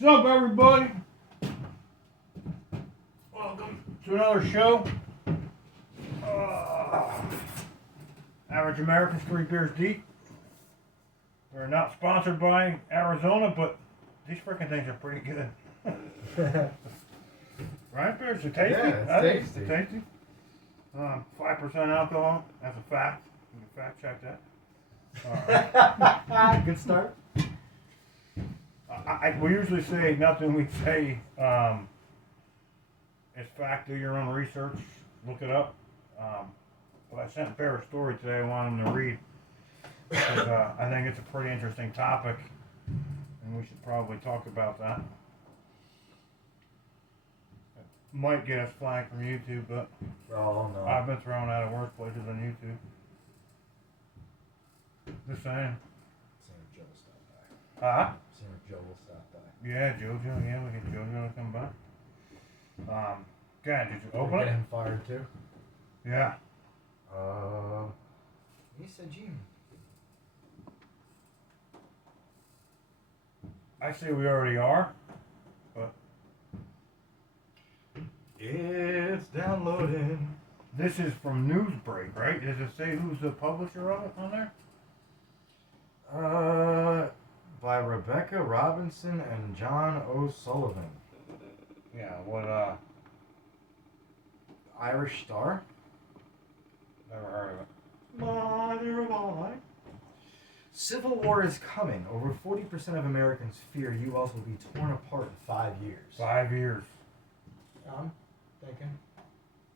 What's up, everybody? Welcome to another show. Average Americans, 3 beers deep. We're not sponsored by Arizona, but these freaking things are pretty good. Right, beers are tasty. Yeah, it's I think tasty. It's tasty. 5% alcohol. That's a fact. You can fact check that. Good start. We usually say nothing we say is fact. Do your own research. Look it up. But I sent Bear a story today I want him to read because I think it's a pretty interesting topic and we should probably talk about that. Might get us flagged from YouTube, but Oh no. I've been thrown out of workplaces on YouTube. Just saying. Senator Joe will stop by. Huh? Senator Joe will stop by. Yeah, JoJo. Yeah, we get JoJo to come by. God, did you open Get it? him fired too. Yeah. He said Jim. I say we already are, but It's downloading. this is from Newsbreak, right? Does it say who's the publisher of it on there? By Rebecca Robinson and John O'Sullivan. Yeah, what, Irish Star. never heard of it. Mother of all life. Civil war is coming. Over 40% of Americans fear U.S. will be torn apart in 5 years. 5 years. I'm thinking.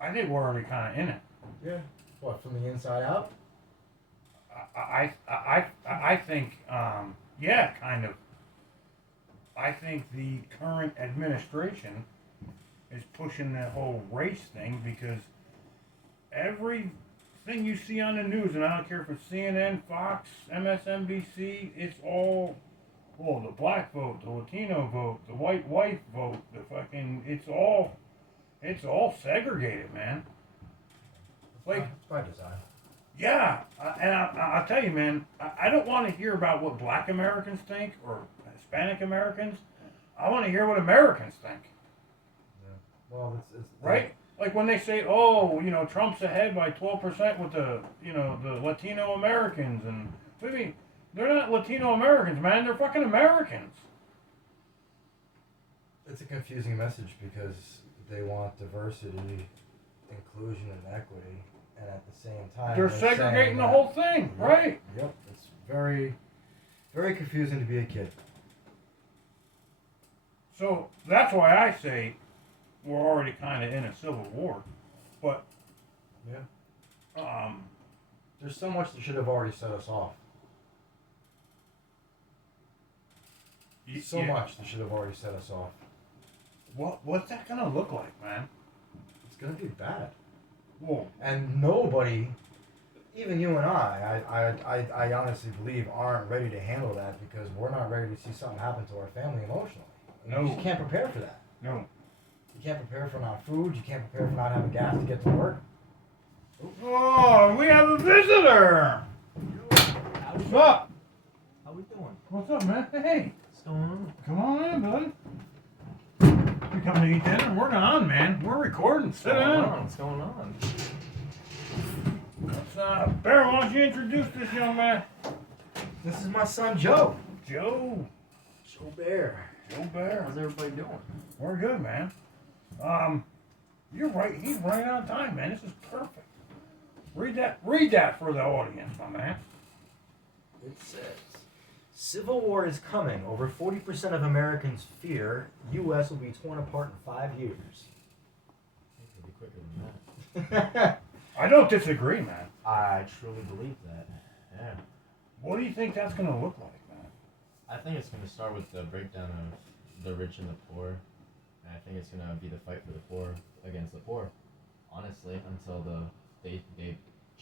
I think we're already kind of in it. Yeah. What, from the inside out? I think, yeah, kind of. I think the current administration is pushing that whole race thing because everything you see on the news, and I don't care if it's CNN, Fox, MSNBC, it's all, well, the black vote, the Latino vote, the white vote, the fucking, it's all segregated, man. Like, It's by design. yeah, and I'll tell you, man, I don't want to hear about what black Americans think or Hispanic Americans. I want to hear what Americans think. Yeah. Well, it's Right? Like when they say, oh, you know, Trump's ahead by 12% with the, you know, the Latino Americans. And, what do you mean? They're not Latino Americans, man. They're fucking Americans. It's a confusing message because they want diversity, inclusion, and equity, and at the same time They're saying segregating the that- whole thing, Yep, right? Yep. It's very, very confusing to be a kid. So that's why I say we're already kind of in a civil war. But, Yeah. um, There's so much that should have already set us off. So yeah. much that should have already set us off. What's that gonna look like, man? It's gonna be bad. Whoa. And nobody, even you and I honestly believe aren't ready to handle that because we're not ready to see something happen to our family emotionally. No. You just can't prepare for that. No. You can't prepare for not food. You can't prepare for not having gas to get to work. Oh, we have a visitor. What's up? How we doing? What's up, man? Hey, What's going on? come on in, buddy. You come to eat dinner? We're on, man. We're recording. Sit down. What's going on? Bear, why don't you introduce this young man? This is my son Joe. Joe. Joe Bear. Joe Bear. How's everybody doing? We're good, man. You're right. He's right on time, man. This is perfect. Read that for the audience, my man. It says, Civil war is coming. Over 40% of Americans fear U.S. will be torn apart in 5 years. It'll be quicker than that. I don't disagree, man. I truly believe that. Yeah. What do you think that's gonna look like, man? I think it's going to start with the breakdown of the rich and the poor. And I think it's going to be the fight for the poor against the poor. Honestly, until they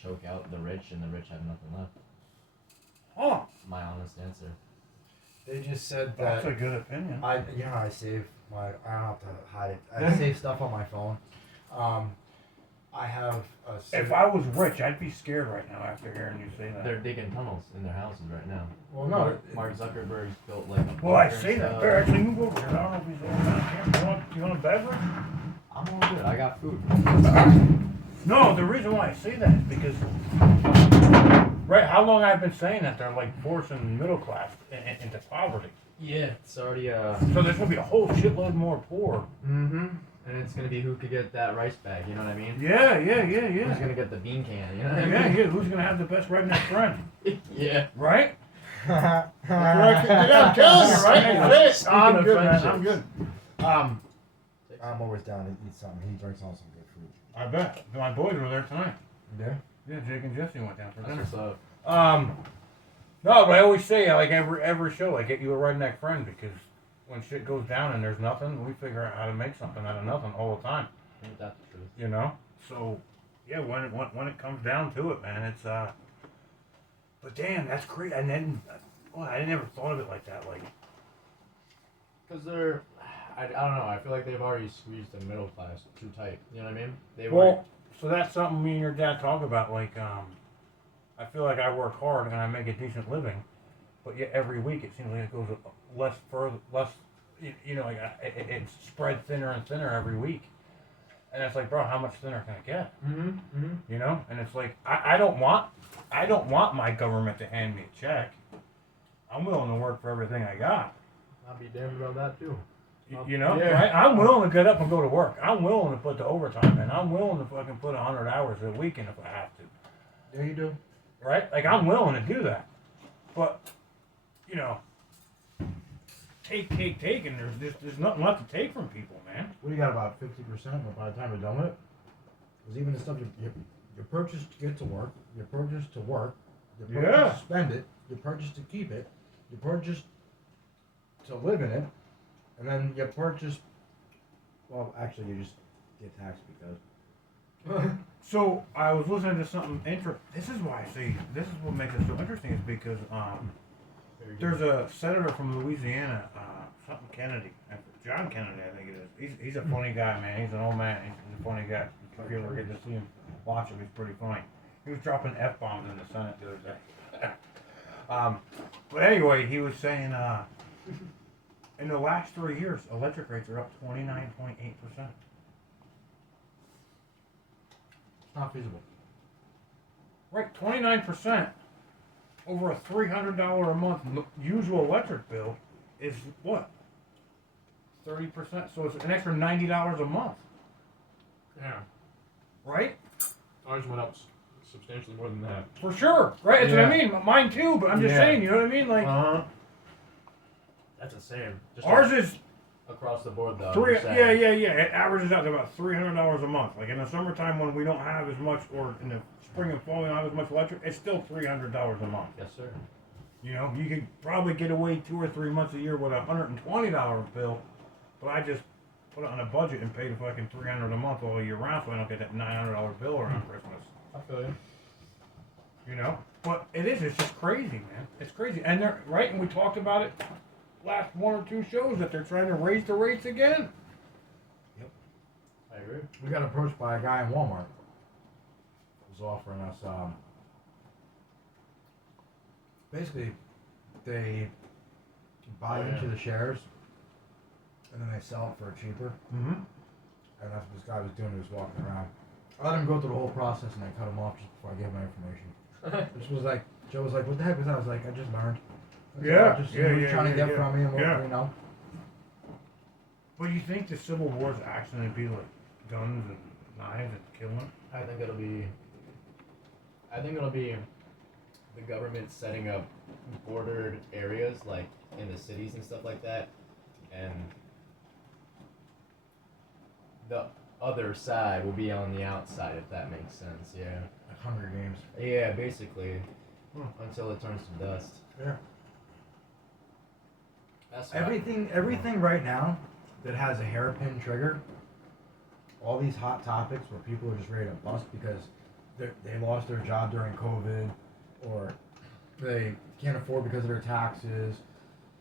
choke out the rich and the rich have nothing left. Huh? My honest answer. They just said That's that a good opinion. I save my, I don't have to hide it. I save stuff on my phone. I have a. If I was rich, I'd be scared right now after hearing you say that. They're digging tunnels in their houses right now. Well, no. Mark Zuckerberg's built like a Well, I bunker and say that. stuff. There, actually, move over here. I don't know if he's over on camera. You want a beverage? I'm all good. I got food. No, the reason why I say that is because, right, how long I've been saying that they're like forcing middle class into poverty. Yeah, it's already So there's gonna be a whole shitload more poor. Mm-hmm. And it's gonna be who could get that rice bag. You know what I mean? Yeah. Who's gonna get the bean can? You know what I Yeah, mean? who's gonna have the best redneck friend? Yeah. Right? I'm I'm telling you, right? That's it. Speaking I'm of good, man. I'm friendships. good. I'm always down to eat something. He drinks on some good food. I bet. My boys were there tonight. Yeah. Yeah, Jake and Jesse went down for dinner. That's what's up. No, but I always say, like every show, I get you a redneck friend because when shit goes down and there's nothing, we figure out how to make something out of nothing all the time. Ain't that the truth? You know. So, yeah, when it comes down to it, man, it's But damn, that's crazy. And then, well, I never thought of it like that. Like, Because they're, I don't know. I feel like they've already squeezed the middle class too tight. You know what I mean? They've well, so that's something me and your dad talk about. Like, I feel like I work hard and I make a decent living, but yet every week it seems like it goes less further, less. You know, like it's spread thinner and thinner every week, and it's like, bro, how much thinner can it get? Mm-hmm. You know, and it's like I don't want my government to hand me a check. I'm willing to work for everything I got. I'll be damned about that too. You know, Yeah. right? I'm willing to get up and go to work. I'm willing to put the overtime in. I'm willing to fucking put 100 hours a week in if I have to. Yeah, you do. Right? Like, I'm willing to do that. But, you know, take, and there's nothing left to take from people, man. What do you got, about 50% by the time you're done with it? Because even the stuff you purchase to get to work, you purchase to work, you purchase Yeah. to spend it, you purchase to keep it, you purchase to live in it, and then you purchase, well, actually you just get taxed because. So, I was listening to something This is why I say, this is what makes it so interesting, is because, there's a senator from Louisiana, something Kennedy, John Kennedy, I think it is. He's a funny guy, man. He's an old man. He's a funny guy. If you ever get to see him, watch him. He's pretty funny. He was dropping F-bombs in the Senate the other day. But anyway, he was saying, in the last 3 years, electric rates are up 29.8%. It's not feasible. Right, 29%. Over a $300 a month usual electric bill is what? 30%. So it's an extra $90 a month, Yeah. right? Ours went up substantially more than that. For sure, right? That's what I mean. Mine too, but I'm just Yeah. saying. You know what I mean? Like That's insane. Just ours is across the board though. three. I'm saying. Yeah. It averages out to about $300 a month. Like in the summertime when we don't have as much, or in the spring and fall we don't have as much electric, it's still $300 a month. Yes, sir. You know, you could probably get away 2 or 3 months a year with a $120 bill, but I just put it on a budget and pay the fucking $300 a month all year round, so I don't get that $900 bill around Christmas. I feel you. You know, but it's just crazy, man. It's crazy, and they're right. And we talked about it last 1 or 2 shows that they're trying to raise the rates again. I agree. We got approached by a guy in Walmart. Who was offering us, basically, they buy into the shares, and then they sell it for cheaper. Mm-hmm. And that's what this guy was doing. He was walking around. I let him go through the whole process, and I cut him off just before I gave him my information. Which was like, Joe was like, "What the heck was that?" I was like, "I just learned." Just what you're trying to get from me, and what, you know. But you think the Civil War's actually gonna be like guns and knives and killing? I think it'll be the government setting up bordered areas like in the cities and stuff like that, and the other side will be on the outside, if that makes sense. Yeah. Like Hunger Games. Yeah, basically, until it turns to dust. Yeah. That's Everything right now that has a hairpin trigger, all these hot topics where people are just ready to bust because they lost their job during COVID, or they can't afford because of their taxes,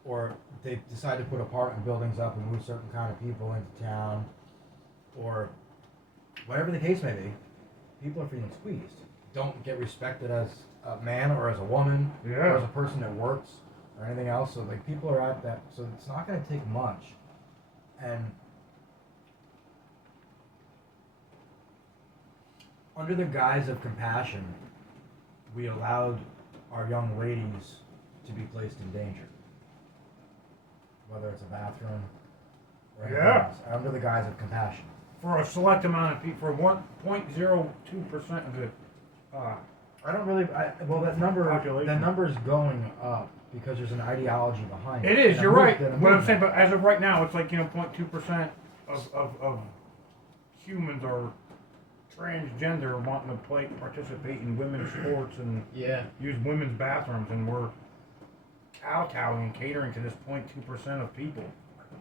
or they decide to put apartment buildings up and move certain kind of people into town, or whatever the case may be. people are feeling squeezed. Don't get respected as a man or as a woman or as a person that works or anything else. So like people are at that. So it's not going to take much. And under the guise of compassion, we allowed our young ladies to be placed in danger. Whether it's a bathroom or anything else, under the guise of compassion. For a select amount of people, for 1.02% of the I don't really. Well, that Population. number is going up because there's an ideology behind it. It is. And a You're right. and a What I'm saying, movement. but as of right now, it's like 0.2% of humans are transgender, wanting to participate in women's sports and Yeah. use women's bathrooms, and we're kowtowing and catering to this 0.2% of people.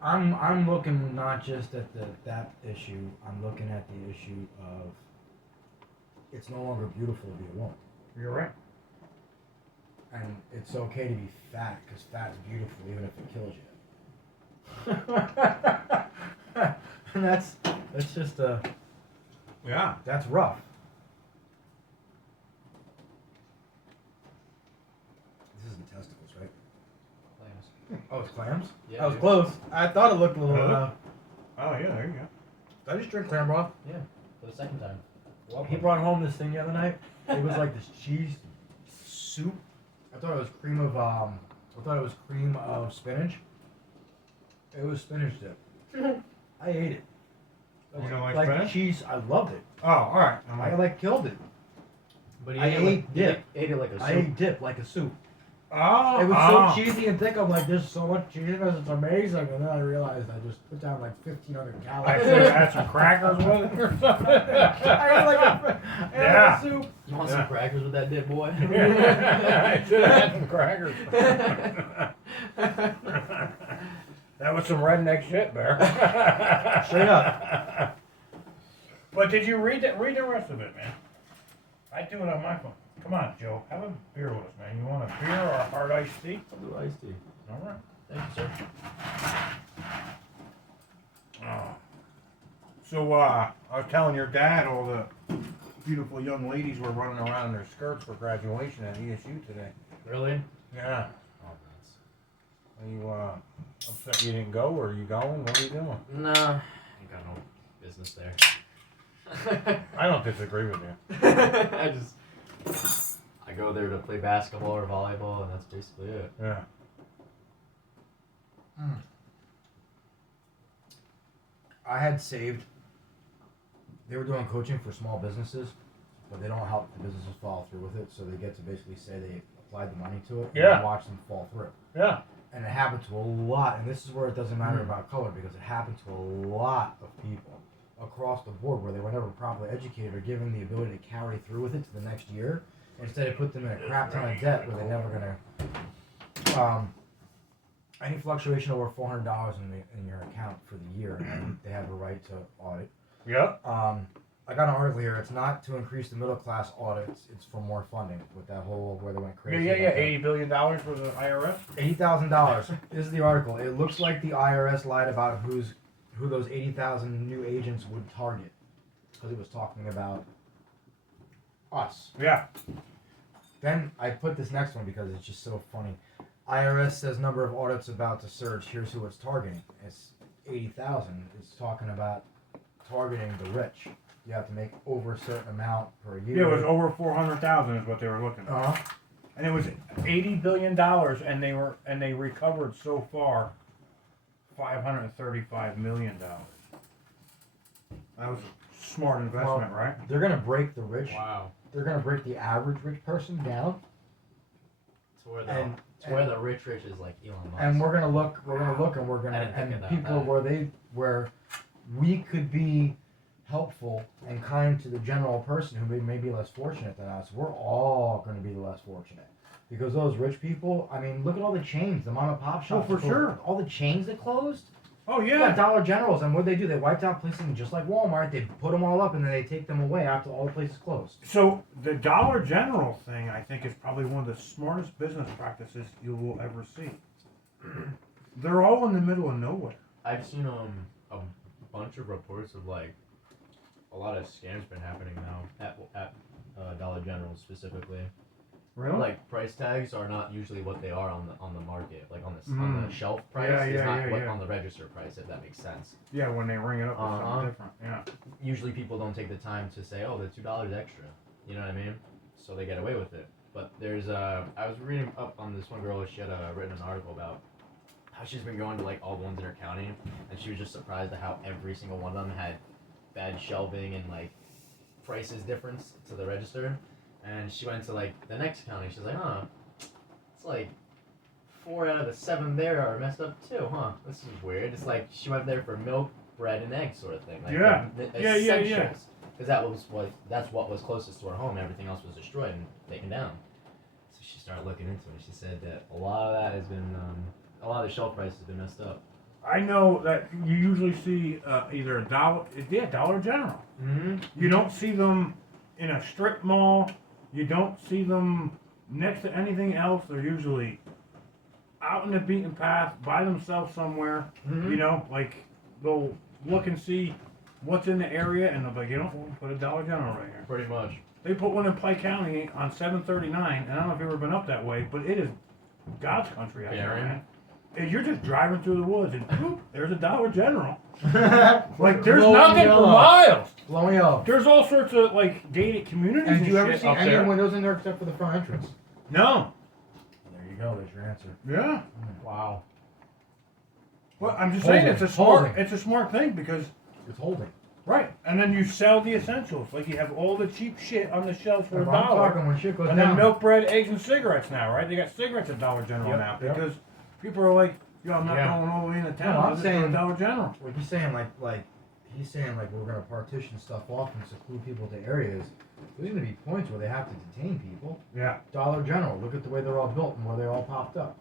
I'm looking not just at that issue. I'm looking at the issue of it's no longer beautiful to be a woman, You're right. and it's okay to be fat because fat's beautiful even if it kills you. And that's just Yeah. that's rough. This isn't testicles, right? Clams. Oh, it's clams? Yeah, I was dude. close. I thought it looked a little. Really? Oh yeah, there you go. Did I just drink clam broth? Yeah. For the second time. He brought home this thing the other night. It was like this cheese soup. I thought it was cream of spinach. It was spinach dip. I ate it. You don't like like spinach? cheese. I loved it. Oh, all right. I'm I like, killed it. But I ate dip. Ate it like a soup. I ate dip like a soup. oh, It was oh. so cheesy and thick. I'm like, there's so much cheese in this. It's amazing. And then I realized I just put down like 1,500 I calories. should have had some crackers with it or something. I ate like Yeah. a soup. You want Yeah. some crackers with that dip, boy? I should have had some crackers. That was some redneck shit, Bear. Straight up. But did you read that? Read the rest of it, man. I do it on my phone. Come on, Joe. Have a beer with us, man. You want a beer or a hard iced tea? I'll do iced tea. All right. Thank you, sir. Oh. So, I was telling your dad all the beautiful young ladies were running around in their skirts for graduation at ESU today. Really? Yeah. Oh, nuts. Are you upset you didn't go, or are you going? What are you doing? Nah. Ain't got no business there. I don't disagree with you. I go there to play basketball or volleyball, and that's basically it. Yeah. I had saved. They were doing coaching for small businesses, but they don't help the businesses follow through with it. So they get to basically say they applied the money to it and Yeah. then watch them fall through. Yeah. And it happened to a lot. And this is where it doesn't matter about color because it happened to a lot of people across the board where they were never properly educated or given the ability to carry through with it to the next year. Instead, it put them in a crap ton of debt where they're never gonna. Any fluctuation over $400 in your account for the year, and they have a right to audit. Yep. I got an article here. It's not to increase the middle class audits. It's for more funding with that whole where they went crazy. Yeah. about that. $80 billion for the IRS. $80,000. This is the article. It looks like the IRS lied about who those 80,000 new agents would target because it was talking about us. Yeah. Then I put this next one because it's just so funny. IRS says number of audits about to surge. Here's who it's targeting. It's 80,000. It's talking about targeting the rich. You have to make over a certain amount per year. Yeah, it was over 400,000 is what they were looking at, and it was $80 billion, and they recovered so far $535 million. That was a smart investment, right? They're gonna break the rich. Wow. They're gonna break the average rich person down, To where the And- to where the rich is like Elon Musk. and we're gonna look, and we're I gonna didn't think and of that. people where we could be helpful and kind to the general person who may be less fortunate than us. We're all gonna be less fortunate. Because those rich people, I mean, look at all the chains, the mom and pop shops. for sure. All the chains that closed. Oh Yeah, yeah. Dollar Generals, and what they do, they wiped out places just like Walmart. They put them all up, and then they take them away after all the places closed. So the Dollar General thing, I think, is probably one of the smartest business practices you will ever see. They're all in the middle of nowhere. I've seen a bunch of reports of like a lot of scams been happening now at Dollar General specifically. Really? Like price tags are not usually what they are on the market, like on the shelf price Yeah, is yeah, not yeah, what yeah. on the register price, if that makes sense. Yeah, when they ring it up, it's Uh-huh. something different. Yeah. Usually people don't take the time to say, oh, they're $2 extra. You know what I mean? So they get away with it. But there's I was reading up on this one girl. She had written an article about how she's been going to like all the ones in her county, and she was just surprised at how every single one of them had bad shelving and like prices difference to the register. And she went to like the next county. She's like, huh, it's like 4 out of the 7 there are messed up too, huh? This is weird. It's like she went there for milk, bread, and eggs sort of thing. Like Yeah. the Yeah. essentials. Because that's what was closest to her home. Everything else was destroyed and taken down. So she started looking into it. She said that a lot of that has been, a lot of the shelf prices have been messed up. I know that you usually see either Dollar General. Mm-hmm. You don't see them in a strip mall. You don't see them next to anything else. They're usually out in the beaten path by themselves somewhere. Mhm. You know, like they'll look and see what's in the area, and they'll be like, you know, we'll put a Dollar General right here. Pretty much. They put one in Pike County on 739, and I don't know if you've ever been up that way, but it is God's country out there, Barren. man. And you're just driving through the woods, and whoop, there's a Dollar General. Like, there's Blowing nothing you for off. miles. Blowing up. There's all sorts of, like, gated communities And and do you ever shit see up any there. windows in there except for the front entrance? No. There you go. There's your answer. Yeah. Wow. Well, I'm just saying, it's a Holding. smart thing because, It's holding. right, and then you sell the essentials. Like, you have all the cheap shit on the shelves for If $1. I'm talking when shit goes And down. then milk, bread, eggs, and cigarettes now, right? They got cigarettes at Dollar General Yep, now yep. because people are like, yo, I'm not Yeah. going all the way into town. No, I'm I'll just go to saying- Dollar General. Like he's saying, like he's saying, like we're gonna partition stuff off and seclude people to areas. There's gonna be points where they have to detain people. Yeah. Dollar General, look at the way they're all built and where they all popped up.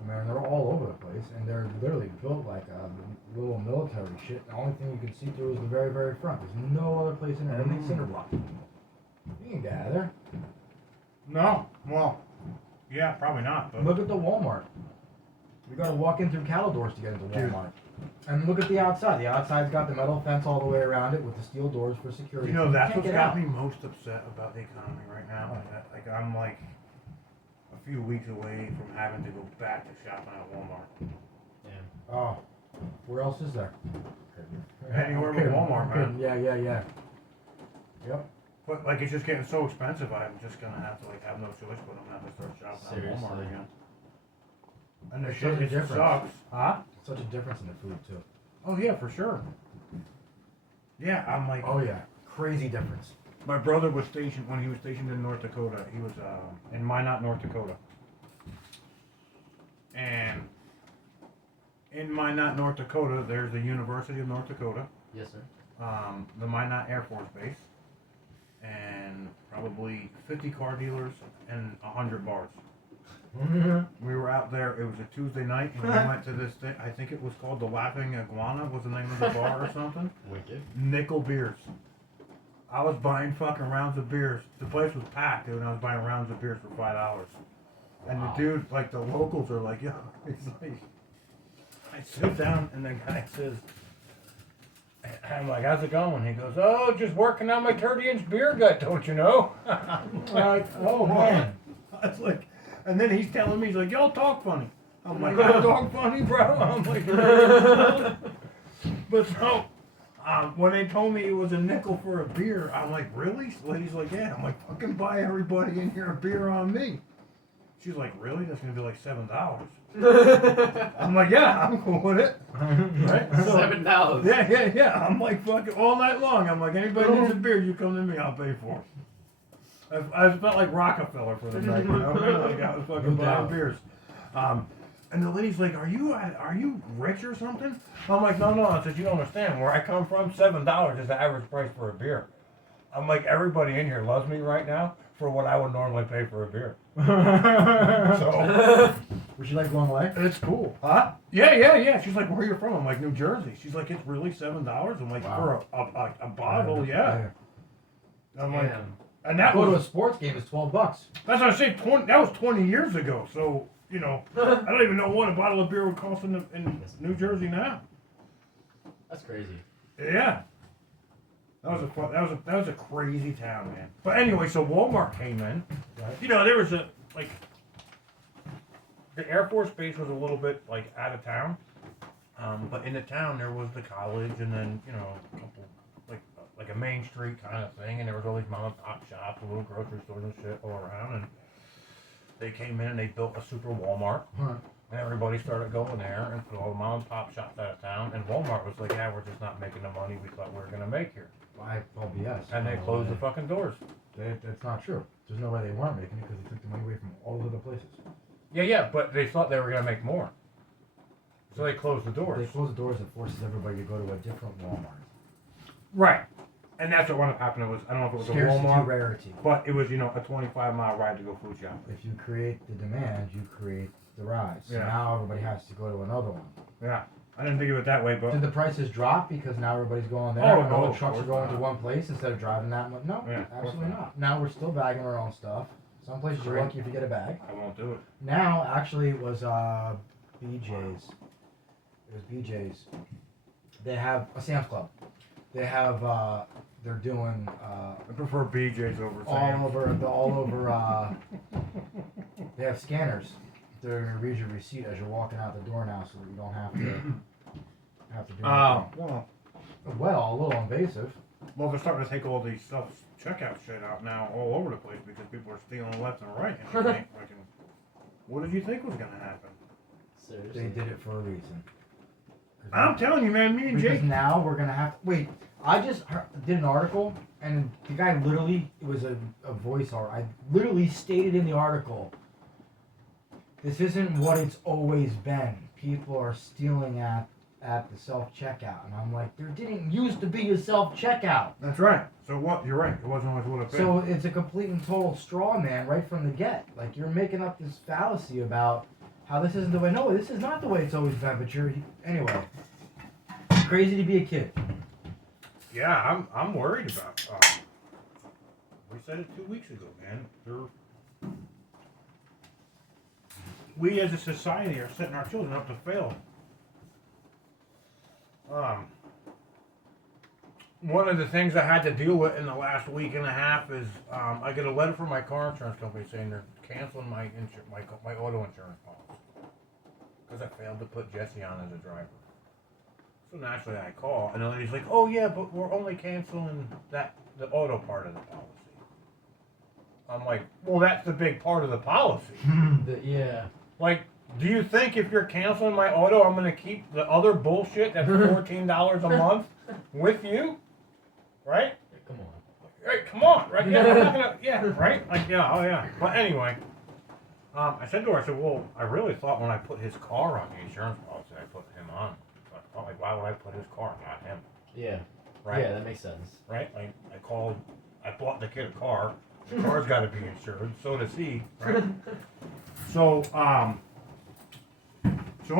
I mean, they're all over the place, and they're literally built like a little military shit. The only thing you can see through is the very, very front. There's no other place in there. Everything's cinder block. You can get out of there. No. Well, yeah, probably not. But Look at the Walmart. You gotta walk in through cattle doors to get into Dude. Walmart. And look at the outside. The outside's got the metal fence all the way around it with the steel doors for security. you know, that's can't what's get got out. me most upset about the economy right now. Like I'm like a few weeks away from having to go back to shopping at Walmart. Oh, where else is there? Anywhere but Okay, Walmart, okay, man. Yeah. Yep. But like it's just getting so expensive. I'm just gonna have to like have no choice but I'm gonna have to start shopping at Walmart Seriously. again. And the There's shit such a it difference. sucks. Huh? Such a difference in the food too. Oh yeah, for sure. Yeah, I'm like Oh yeah, crazy difference. my brother was stationed when he was stationed in North Dakota. He was in Minot, North Dakota. And in Minot, North Dakota, there's the University of North Dakota, Yes, sir. the Minot Air Force Base, and probably 50 car dealers and 100 bars. We were out there. It was a Tuesday night, and we went to this thing. I think it was called the Laughing Iguana. Was the name of the bar or something? Wicked. Nickel beers. I was buying fucking rounds of beers. The place was packed, dude, and I was buying rounds of beers for $5. And Wow. the dude, like the locals, are like, yo, he's like, I sit down, and the guy says, I'm like, how's it going? He goes, oh, just working on my 30-inch beer gut, don't you know? I'm like, oh man. I was like, and then he's telling me, he's like, y'all talk funny. I'm like, I talk funny, bro. I'm like, but so, when they told me it was a nickel for a beer, I'm like, really? The lady's like, yeah. I'm like, fucking buy everybody in here a beer on me. She's like, really? That's gonna be like $7. I'm like, yeah, I'm cool with it. Right? So, $7. yeah. I'm like, fucking all night long. I'm like, anybody needs a beer, you come to me, I'll pay for it. I felt like Rockefeller for the night, you know? Like I was fucking No buying doubt. beers. And the lady's like, are you rich or something? I'm like, no. I said, you don't understand. Where I come from, $7 is the average price for a beer. I'm like, everybody in here loves me right now for what I would normally pay for a beer. So, Would you like one leg? it's cool. Huh? Yeah. She's like, where are you from? I'm like, New Jersey. She's like, it's really $7? I'm like, Wow. for a bottle, yeah. I'm like, Damn. and that Go to a was, sports game, it's $12. that's what I say, that was 20 years ago. So, you know, I don't even know what a bottle of beer would cost in New Jersey now. That's crazy. Yeah. That was a crazy town, man. But anyway, so Walmart came in. Right. You know, there was a like the Air Force Base was a little bit like out of town, but in the town there was the college, and then you know a couple like a Main Street kind of thing, and there was all these mom and pop shops, little grocery stores and shit all around, and they came in and they built a super Walmart. Huh. And everybody started going there, and put all the mom and pop shops out of town. And Walmart was like, "Yeah, we're just not making the money we thought we were gonna make here." I call BS. And they closed the fucking doors. That's not true. There's no way they weren't making it because they took the money away from all the other places. Yeah, but they thought they were gonna make more, so they closed the They doors. close the doors, it forces everybody to go to a different Walmart. Right, and that's what wound up happening. Was I don't know if it was Scarcity, a Walmart, rarity. but it was a 25-mile ride to go food shopping. If you create the demand, you create the rise. So Yeah. now everybody has to go to another one. Yeah, I didn't think of it that way, but Did the prices drop because now everybody's going there? Oh, and no, all the of trucks are course going not. to one place instead of driving that much? No, Yeah, of course absolutely not. not. Now we're still bagging our own stuff. Some places you're Great. lucky if you get a bag. I won't do it. Now, actually, it was BJ's. It was BJ's. They have a Sam's Club. They have. They're doing I prefer BJ's over all Sam's. over. They have scanners. They're gonna read your receipt as you're walking out the door now, so that you don't have to do. Oh, anything. well, Well, a little invasive. well, they're starting to take all these self-checkout shit out now all over the place because people are stealing left and right. And you ain't fucking, what did you think was gonna happen? Seriously. They did it for a reason. I'm telling you, man. Me and Because Jake. now we're gonna have to wait. I just did an article, and the guy literally, it was a voice article. I literally stated in the article, this isn't what it's always been. People are stealing at the self checkout, and I'm like, there didn't used to be a self checkout. That's right. So what? You're right. It wasn't always what it been. So it's a complete and total straw man right from the get. Like you're making up this fallacy about how this isn't the way. No, this is not the way it's always been. But you're anyway. Crazy to be a kid. Yeah, I'm worried about. We said it 2 weeks ago, man. We as a society are setting our children up to fail. One of the things I had to deal with in the last week and a half is I get a letter from my car insurance company saying they're canceling my auto insurance policy because I failed to put Jesse on as a driver. So naturally I call, and the lady's like, "Oh yeah, but we're only canceling the auto part of the policy." I'm like, "Well, that's the big part of the policy. Yeah. Like, do you think if you're canceling my auto, I'm gonna keep the other bullshit that's $14 a month with you, right? Come on. Right? Come on, right? Yeah, I'm not gonna. Yeah, right? Like, yeah, oh yeah. But anyway, I said to her, I said, "Well, I really thought when I put his car on the insurance policy, I put him on." Oh, like, why would I put his car, not him? Yeah. Right? Yeah, that makes sense. Right? Like, I bought the kid a car. The car's got to be insured. So does he. Right? So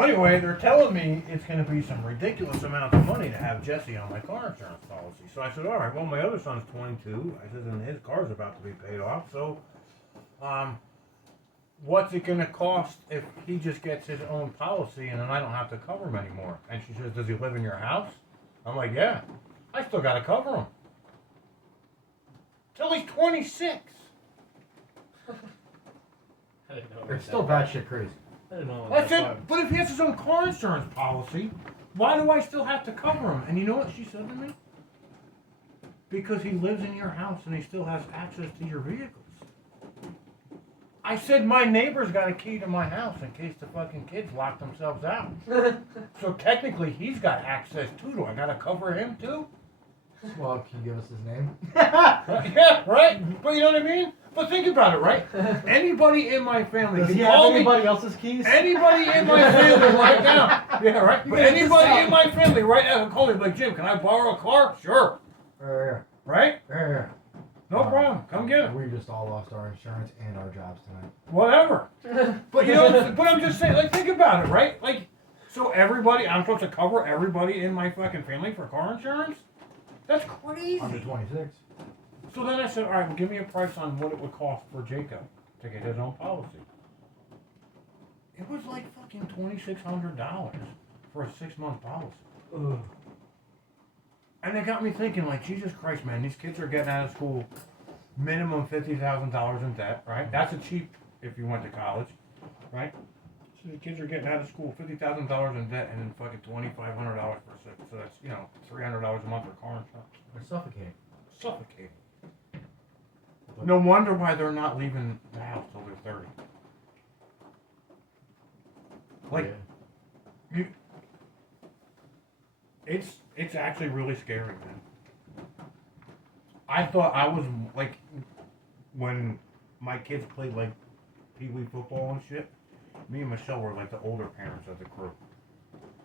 anyway, they're telling me it's going to be some ridiculous amount of money to have Jesse on my car insurance policy. So I said, all right, well, my other son's 22. I said, and his car's about to be paid off. So, what's it going to cost if he just gets his own policy and then I don't have to cover him anymore? And she says, does he live in your house? I'm like, yeah. I still got to cover him. Till he's 26. I didn't know. It's still batshit crazy. I didn't know. I said, but if he has his own car insurance policy, why do I still have to cover him? And you know what she said to me? Because he lives in your house and he still has access to your vehicles. I said, my neighbor's got a key to my house in case the fucking kids lock themselves out. So technically, he's got access too. Do I gotta cover him too? Well, can you give us his name? Yeah, right? But you know what I mean? But think about it, right? Anybody in my family Does can he have call me. anybody else's keys? Anybody in my family right now. Yeah, right? You But guys anybody just in my family right now can call me like, Jim, can I borrow a car? Sure. Here, Right? here. No problem. Come get it. We just all lost our insurance and our jobs tonight. Whatever. But you know, but I'm just saying, like, think about it, right? Like, so everybody, I'm supposed to cover everybody in my fucking family for car insurance? That's crazy. Under 26. So then I said, all right, well, give me a price on what it would cost for Jacob to get his own policy. It was like fucking $2,600 for a 6-month policy. Ugh. And it got me thinking, like, Jesus Christ, man, these kids are getting out of school minimum $50,000 in debt, right? That's a cheap if you went to college, right? So the kids are getting out of school $50,000 in debt and then fucking $2,500 for sick. So that's, you know, $300 a month for car insurance. They're suffocating. Suffocating. No wonder why they're not leaving the house till they're 30. Like, Yeah. it's actually really scary, man. I thought I was like, when my kids played like pee wee football and shit, me and Michelle were like the older parents of the crew,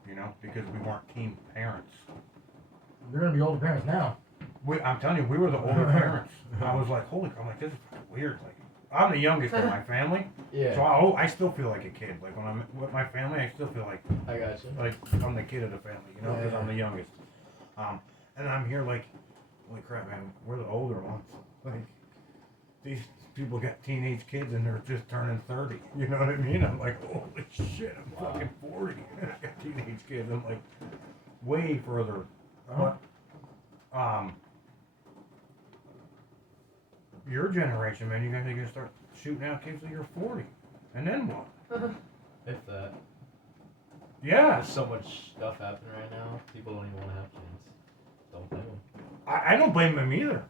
you know, because we weren't teen parents. You're gonna be older parents now. I'm telling you, we were the older parents. I was like, holy, I'm like, this is fucking weird. Like, I'm the youngest in my family, Yeah. so I still feel like a kid. Like when I'm with my family, I still feel like I got you. I'm the kid of the family, you know, because I'm the youngest. And I'm here like, holy crap, man, we're the older ones. Like, these people got teenage kids and they're just turning 30. You know what I mean? I'm like, holy shit, I'm fucking 40. I got teenage kids. I'm like, way further. But, your generation, man, you guys are gonna start shooting out kids till you're 40, and then what? If that. Yeah, There's so much stuff happening right now. People don't even want to have kids. Don't blame them. I don't blame them either.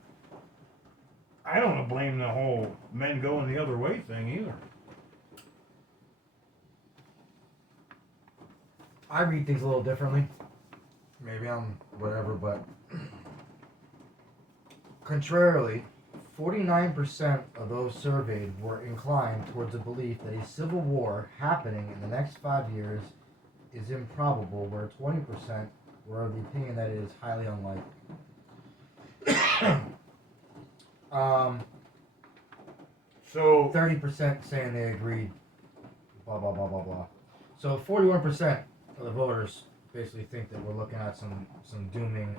I don't blame the whole men going the other way thing either. I read things a little differently. Maybe I'm whatever, but contrarily, 49% of those surveyed were inclined towards the belief that a civil war happening in the next 5 years is improbable, where 20% were of the opinion that it is highly unlikely. So 30% saying they agreed, blah, blah, blah, blah, blah. So 41% of the voters basically think that we're looking at some dooming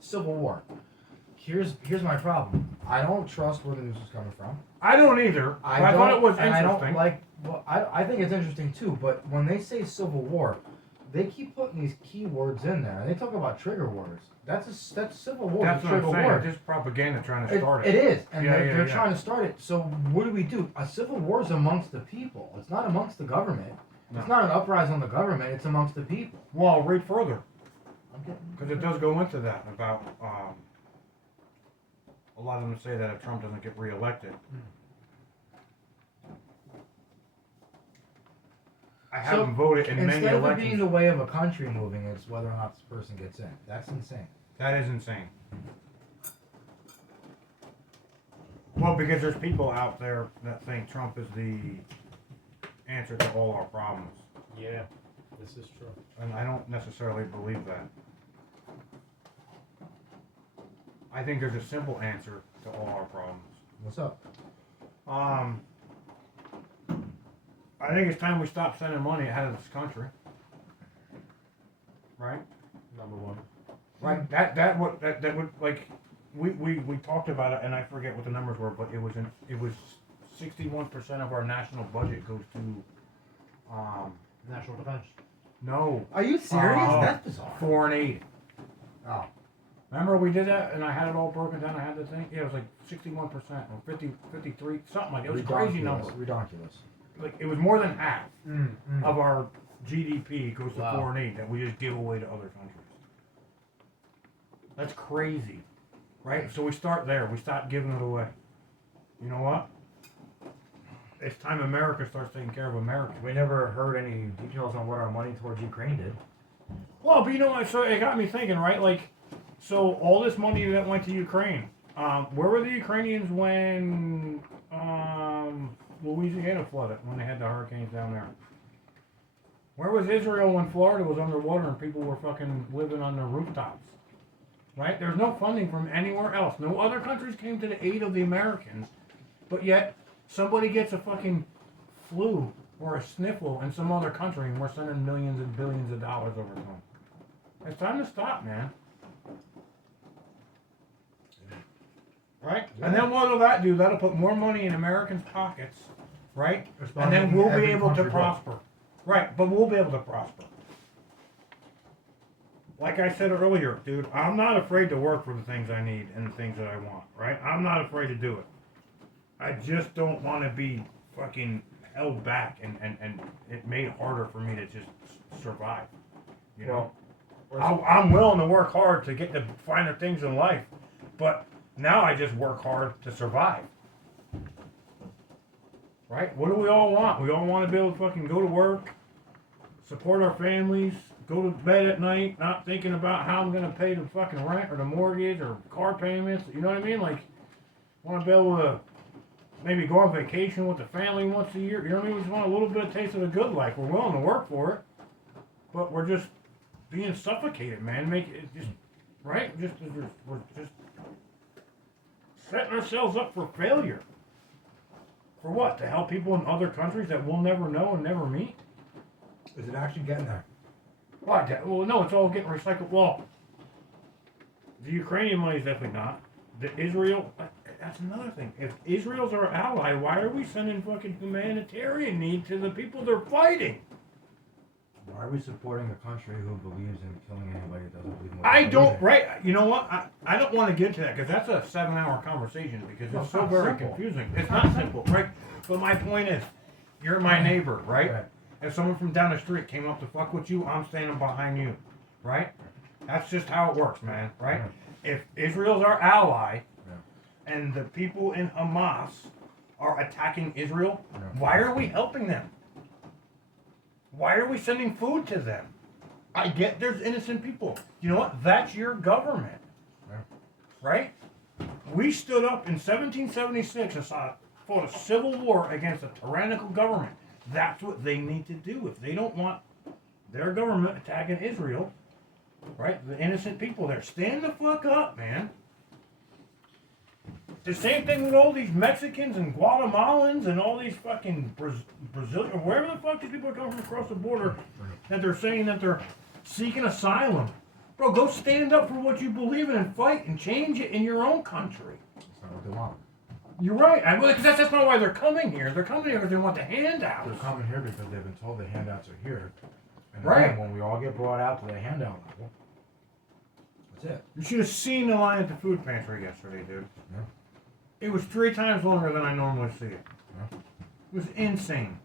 civil war. Here's my problem. I don't trust where the news is coming from. I don't either. I thought it was and I interesting. don't like. Well, I think it's interesting too. But when they say civil war, they keep putting these keywords in there, and they talk about trigger words. That's civil war. That's is a what I'm trigger saying. word. Just propaganda trying to start it. It is, and Yeah, they're yeah. trying to start it. So what do? A civil war is amongst the people. It's not amongst the government. No. It's not an uprising on the government. It's amongst the people. Well, I'll read further I'm getting because it does go into that about a lot of them say that if Trump doesn't get reelected. I haven't voted in many Instead of it elections. being the way of a country moving, it's whether or not this person gets in. That's insane. That is insane. Well, because there's people out there that think Trump is the answer to all our problems. Yeah, this is true. And I don't necessarily believe that. I think there's a simple answer to all our problems. What's up? I think it's time we stop sending money ahead of this country. Right? Number one. Right. That would like we talked about it and I forget what the numbers were, but it was 61% of our national budget goes to National defense. no. Are you serious? Uh, That's bizarre. Foreign aid. Oh. Remember we did that and I had it all broken down. I had the thing. Yeah, it was like 61% or 53, something like that. It was a crazy number. Ridiculous. Like it was more than half Mm-hmm. of our GDP goes to Wow. foreign aid that we just give away to other countries. That's crazy, right? So we start there. We stop giving it away. You know what? It's time America starts taking care of America. We never heard any details on what our money towards Ukraine did. Well, but you know what? So it got me thinking, right? Like, so all this money that went to Ukraine, where were the Ukrainians when Louisiana flooded, when they had the hurricanes down there? Where was Israel when Florida was underwater and people were fucking living on their rooftops? Right? There's no funding from anywhere else. No other countries came to the aid of the Americans, but yet somebody gets a fucking flu or a sniffle in some other country and we're sending millions and billions of dollars over to them. It's time to stop, man. Right? And then what'll that do? That'll put more money in Americans' pockets, right? And then we'll be able to prosper. Right, but we'll be able to prosper. like I said earlier, dude, I'm not afraid to work for the things I need and the things that I want, right? I'm not afraid to do it. I just don't want to be fucking held back and it made harder for me to just survive. You know? I'm willing to work hard to get the finer things in life, but now I just work hard to survive. Right? What do we all want? We all want to be able to fucking go to work, support our families, go to bed at night, not thinking about how I'm gonna pay the fucking rent or the mortgage or car payments. You know what I mean? Like, want to be able to maybe go on vacation with the family once a year. You know what I mean? We just want a little bit of taste of the good life. We're willing to work for it, but we're just being suffocated, man. Make it just right. We're just setting ourselves up for failure. For what? To help people in other countries that we'll never know and never meet? Is it actually getting there? Why? Well, no, it's all getting recycled. Well, the Ukrainian money is definitely not. The Israel, that's another thing. If Israel's our ally, why are we sending fucking humanitarian need to the people they're fighting? Why are we supporting a country who believes in killing anybody that doesn't believe in what I they don't, believe in? right? You know what? I don't want to get to that because that's a 7-hour conversation because No, it's it's so not very simple. confusing. It's not simple, right? But my point is, you're my neighbor, right? Right. If someone from down the street came up to fuck with you, I'm standing behind you, right? That's just how it works, man, right? If Israel's our ally and the people in Hamas are attacking Israel, why are we helping them? Why are we sending food to them? I get there's innocent people. You know what? That's your government, right? We stood up in 1776 and fought a civil war against a tyrannical government. That's what they need to do. If they don't want their government attacking Israel, right? The innocent people there, stand the fuck up, man. The same thing with all these Mexicans and Guatemalans and all these fucking Brazilian or wherever the fuck these people are coming from across the border that they're saying that they're seeking asylum. Bro, go stand up for what you believe in and fight and change it in your own country. That's not what they want. You're right. Because that's not why they're coming here. They're coming here because they want the handouts. They're coming here because they've been told the handouts are here. And Right. then when we all get brought out to the handout level, that's it. You should have seen the line at the food pantry yesterday, dude. Yeah. It was 3 times longer than I normally see it. Yeah. It was insane.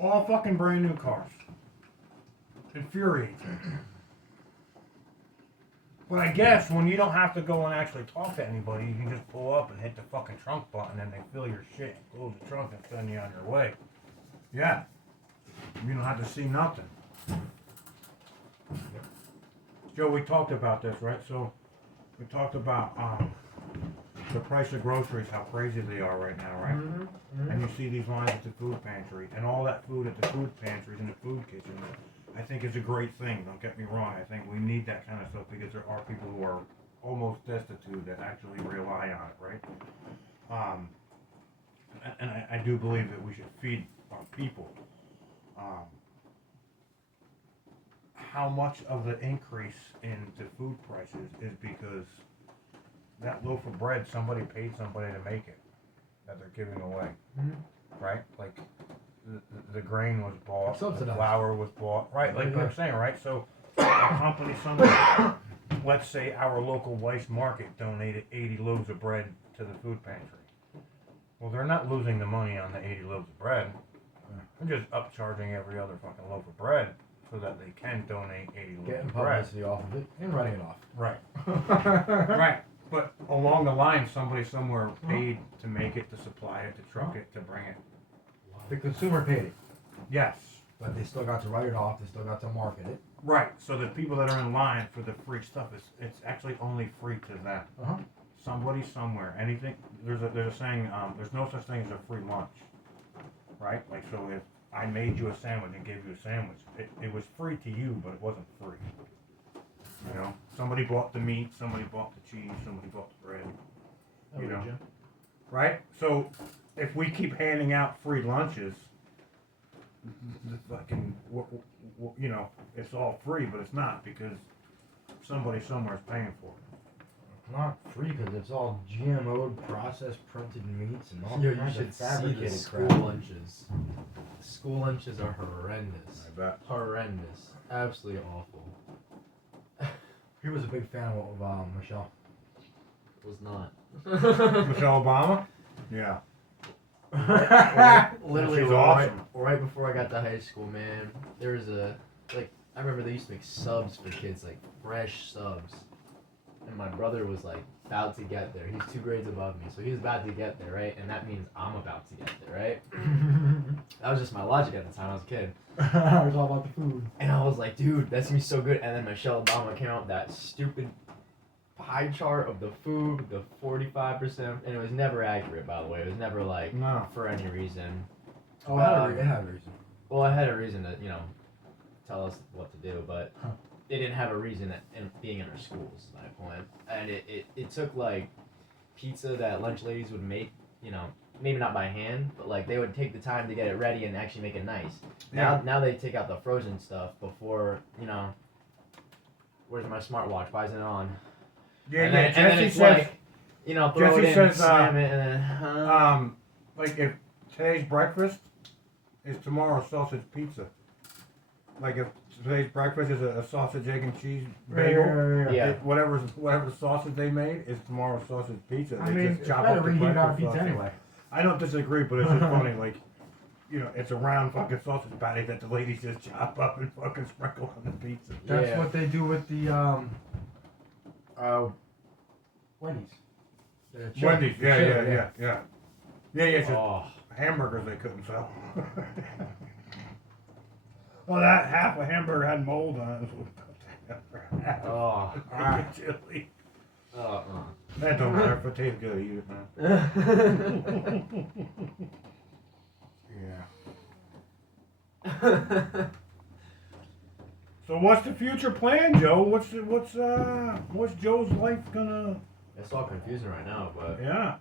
All fucking brand new cars. Infuriating. But I guess when you don't have to go and actually talk to anybody, you can just pull up and hit the fucking trunk button and they fill your shit and close the trunk and send you on your way. Yeah. You don't have to see nothing. Joe, we talked about this, right? So we talked about the price of groceries, how crazy they are right now, right? Mm-hmm. And you see these lines at the food pantry, and all that food at the food pantries and the food kitchen, I think is a great thing. Don't get me wrong. I think we need that kind of stuff because there are people who are almost destitute that actually rely on it, right? And I do believe that we should feed our people. How much of the increase in the food prices is because that loaf of bread, somebody paid somebody to make it, that they're giving away, right? Like the grain was bought, the Subsidized. flour was bought, right? Like Yeah. I'm saying, right? So a company, somebody, let's say our local Weiss Market donated 80 loaves of bread to the food pantry. Well, they're not losing the money on the 80 loaves of bread. They're just upcharging every other fucking loaf of bread so that they can donate 80 loaves Getting of bread. publicity off of it and writing it off. Right. Right. But along the line, somebody somewhere paid to make it, to supply it, to truck it, to bring it. The consumer paid it, Yes. but they still got to write it off. They still got to market it. Right. So the people that are in line for the free stuff, it's actually only free to them. Uh-huh. Somebody somewhere, anything. There's a saying. There's no such thing as a free lunch. Right. Like, so if I made you a sandwich and gave you a sandwich, it was free to you, but it wasn't free. You know, somebody bought the meat, somebody bought the cheese, somebody bought the bread. You know, right? So if we keep handing out free lunches, the fucking, you know, it's all free, but it's not because somebody somewhere is paying for it. Not free because it's all GMO'd, processed, printed meats and all Yo, you kinds should of see the fabricated school crap. lunches. School lunches are horrendous. I bet. Horrendous. Absolutely awful. He was a big fan of Michelle. Was not. Michelle Obama? Yeah. Literally She's right, awesome. right before I got to high school, man, there was I remember they used to make subs for kids, like fresh subs. And my brother was like about to get there. He's 2 grades above me, so he was about to get there, right? And that means I'm about to get there, right? That was just my logic at the time. I was a kid. It was all about the food. And I was like, dude, that's gonna be so good. And then Michelle Obama came out with that stupid pie chart of the food, the 45%, and it was never accurate, by the way. It was never like No. for any reason. Oh, it had a reason. Well, I had a reason to, tell us what to do, but Huh. they didn't have a reason in being in our schools, is my point. And it took like pizza that lunch ladies would make, maybe not by hand, but like they would take the time to get it ready and actually make it nice. Now they take out the frozen stuff before, where's my smartwatch? Why isn't it on? Yeah, and yeah. then, and then Jesse it's says, like, throw Jesse it in, says, slam it, and then, like if today's breakfast is tomorrow's sausage pizza. Like if today's breakfast is a sausage, egg, and cheese bagel. Yeah. Whatever sausage they made is tomorrow's sausage pizza. I They mean, just it's chop better up the reheat our breakfast pizza sausage. anyway. I don't disagree, but it's just funny. Like, it's a round fucking sausage patty that the ladies just chop up and fucking sprinkle on the pizza. That's Yeah. what they do with the Wendy's. The chip- Wendy's, the yeah, chip, yeah. It's just oh. hamburgers they couldn't sell. Well, that half a hamburger had mold on it. Oh. Chili. Oh. That don't matter if it tastes good. Eat it, man. Yeah. So what's the future plan, Joe? What's Joe's life gonna? It's all confusing right now, but Yeah.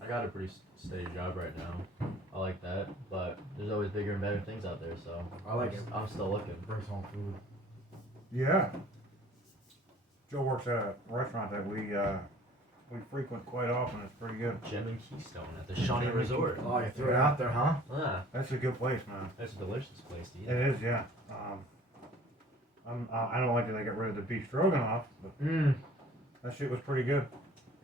I got a pretty steady job right now. I like that, but there's always bigger and better things out there, so I like it. I'm still looking. Brings home food. Yeah. Joe works at a restaurant that we frequent quite often. It's pretty good. Gem and Keystone at the Shawnee Resort. Oh, you threw it out there, huh? Ah, That's a good place, man. that's a delicious place to eat. It is, yeah. I don't like that they got rid of the beef stroganoff, but that shit was pretty good.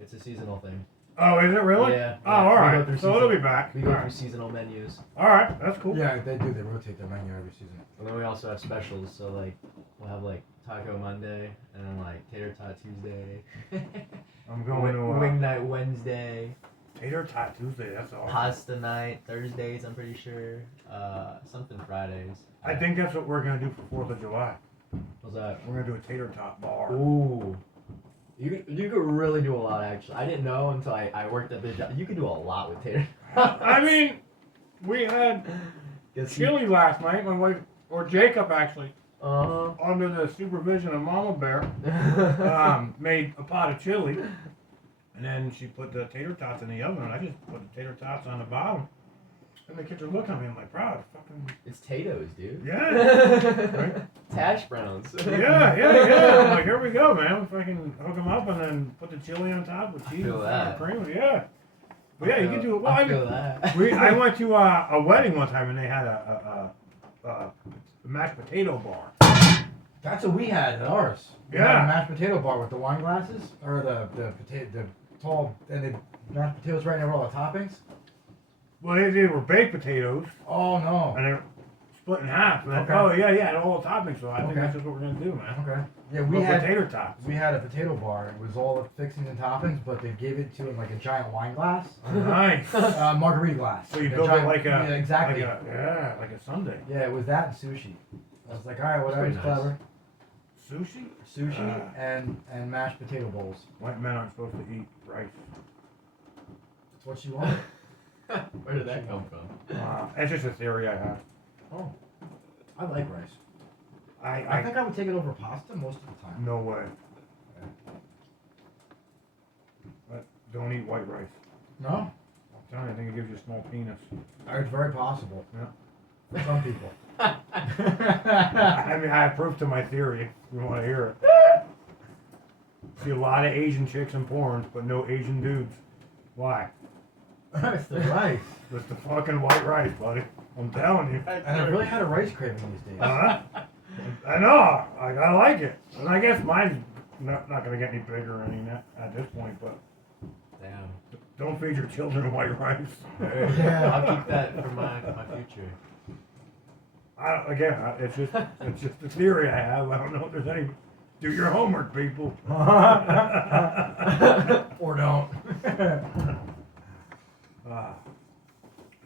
It's a seasonal thing. Oh, is it really? Yeah. Oh, all We go right. through So it'll be season- back. We go All through right. seasonal menus. All right, that's cool. Yeah, they do. They rotate their menu every season. And then we also have specials, so like we'll have like Taco Monday and then like Tater Tot Tuesday. I'm going to Wing Night Wednesday. Tater Tot Tuesday. That's awesome. Pasta Night Thursdays, I'm pretty sure. Something Fridays. I think that's what we're gonna do for 4th of July. What's that? We're gonna do a tater tot bar. Ooh. You could really do a lot, actually. I didn't know until I worked at this job. You could do a lot with tater. I mean, we had chili last night. My wife, or Jacob actually, under the supervision of Mama Bear, made a pot of chili, and then she put the tater tots in the oven, and I just put the tater tots on the bottom. And the kids are looking at me, I'm like, proud, fucking. It's Tato's, dude. Yeah. Right? Hash browns. Yeah. I'm like, here we go, man. We fucking hook them up and then put the chili on top with cheese feel and that. cream. Yeah. But yeah, you can do it. Well, I I mean, feel that. I went to a wedding one time and they had a mashed potato bar. That's what we had at ours. We Yeah. had a mashed potato bar with the wine glasses, or the tall, and the mashed potatoes right there with all the toppings. Well, they were baked potatoes Oh no. and they're split in half. And Okay. Oh yeah, and all the toppings. So I think Okay. that's just what we're gonna do, man. Okay. Yeah, We we had tater tots. we had a potato bar. It was all the fixings and toppings, but they gave it to in like a giant wine glass, Nice. margarita glass. So you A built it giant- like a yeah, exactly. like a sundae. Yeah, it was that and sushi. I was like, all right, whatever, pretty it's nice. clever. Sushi. Sushi and mashed potato bowls. White men aren't supposed to eat rice. That's what you want. Where did that come from? That's just a theory I have. Oh, I like rice. I I think I would take it over pasta most of the time. no way. But don't eat white rice. No, I'm telling you, I think it gives you a small penis. it's very possible. Yeah. For some people. I mean, I have proof to my theory. If you want to hear it. See a lot of Asian chicks in porn, but no Asian dudes. Why? It's the rice. It's the fucking white rice, buddy. I'm telling you. And I really had a rice craving these days. Uh-huh. I know. I like it. And I guess mine's not going to get any bigger or anything at this point, but Damn. don't feed your children white rice. Yeah. I'll keep that for my future. It's just a theory I have. I don't know if there's any. Do your homework, people. Or don't.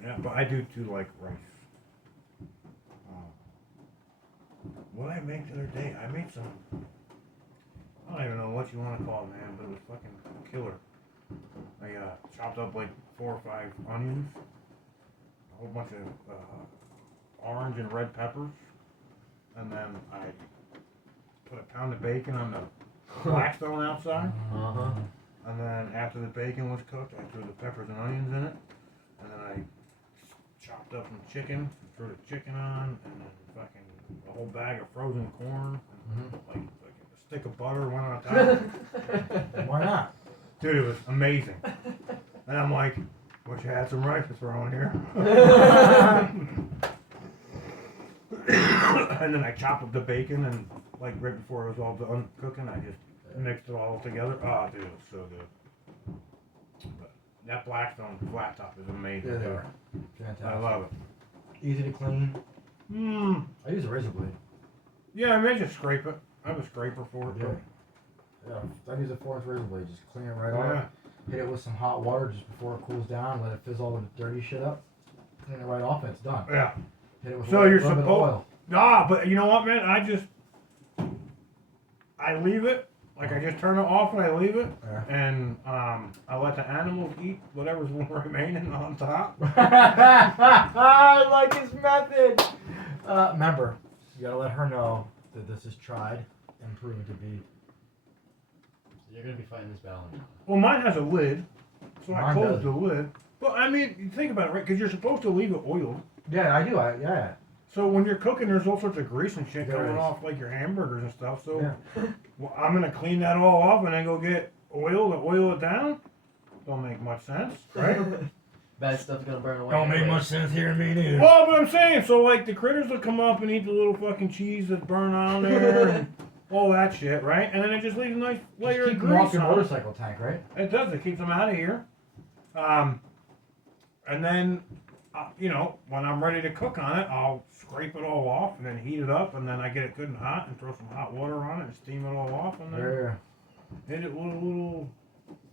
Yeah, but I do too like rice. What did I make the other day? I made some. I don't even know what you want to call it, man, but it was fucking killer. I chopped up like 4 or 5 onions, a whole bunch of orange and red peppers, and then I put a pound of bacon on the Blackstone outside. Uh-huh. And then after the bacon was cooked, I threw the peppers and onions in it, and then I chopped up some chicken, threw the chicken on, and then fucking a whole bag of frozen corn, and like a stick of butter went on top. Why not? Dude, it was amazing. And I'm like, wish I had some rice to throw in here. And then I chopped up the bacon, and like right before it was all done cooking, I just mixed it all together. Oh, dude, it was so good. But that Blackstone flat top is amazing. Yeah, they dude. are. Fantastic. I love it. Easy to clean. I use a razor blade. Yeah, I may just scrape it. I have a scraper for it. Yeah. Yeah, I use a 4-inch razor blade. Just clean it right Yeah. off. Hit it with some hot water just before it cools down. Let it fizz all the dirty shit up. Clean it right off, and it's done. Yeah. Hit it with So a you're little bit of supposed. oil. Ah, but you know what, man? I leave it. Like I just turn it off and I leave it, Yeah. and I let the animals eat whatever's remaining on top. I like his method. Remember, you gotta let her know that this is tried and proven to be. So you're gonna be fighting this battle now. Well, mine has a lid, so I Mine close does. the lid. But I mean, you think about it, right? Because you're supposed to leave it oiled. Yeah, I do. Yeah. So when you're cooking, there's all sorts of grease and shit There coming is. off like your hamburgers and stuff. So Yeah. well, I'm gonna clean that all off and then go get oil to oil it down. Don't make much sense, right? Bad stuff's gonna burn away. Don't make anyways. much sense here to me neither. Well, but I'm saying, so like the critters will come up and eat the little fucking cheese that's burned on there and all that shit, right? And then it just leaves a nice layer Just of keep them off grease your on it. motorcycle tank, right? It does. It keeps them out of here. And then, when I'm ready to cook on it, I'll scrape it all off and then heat it up, and then I get it good and hot and throw some hot water on it and steam it all off, and then Yeah. hit it with a little.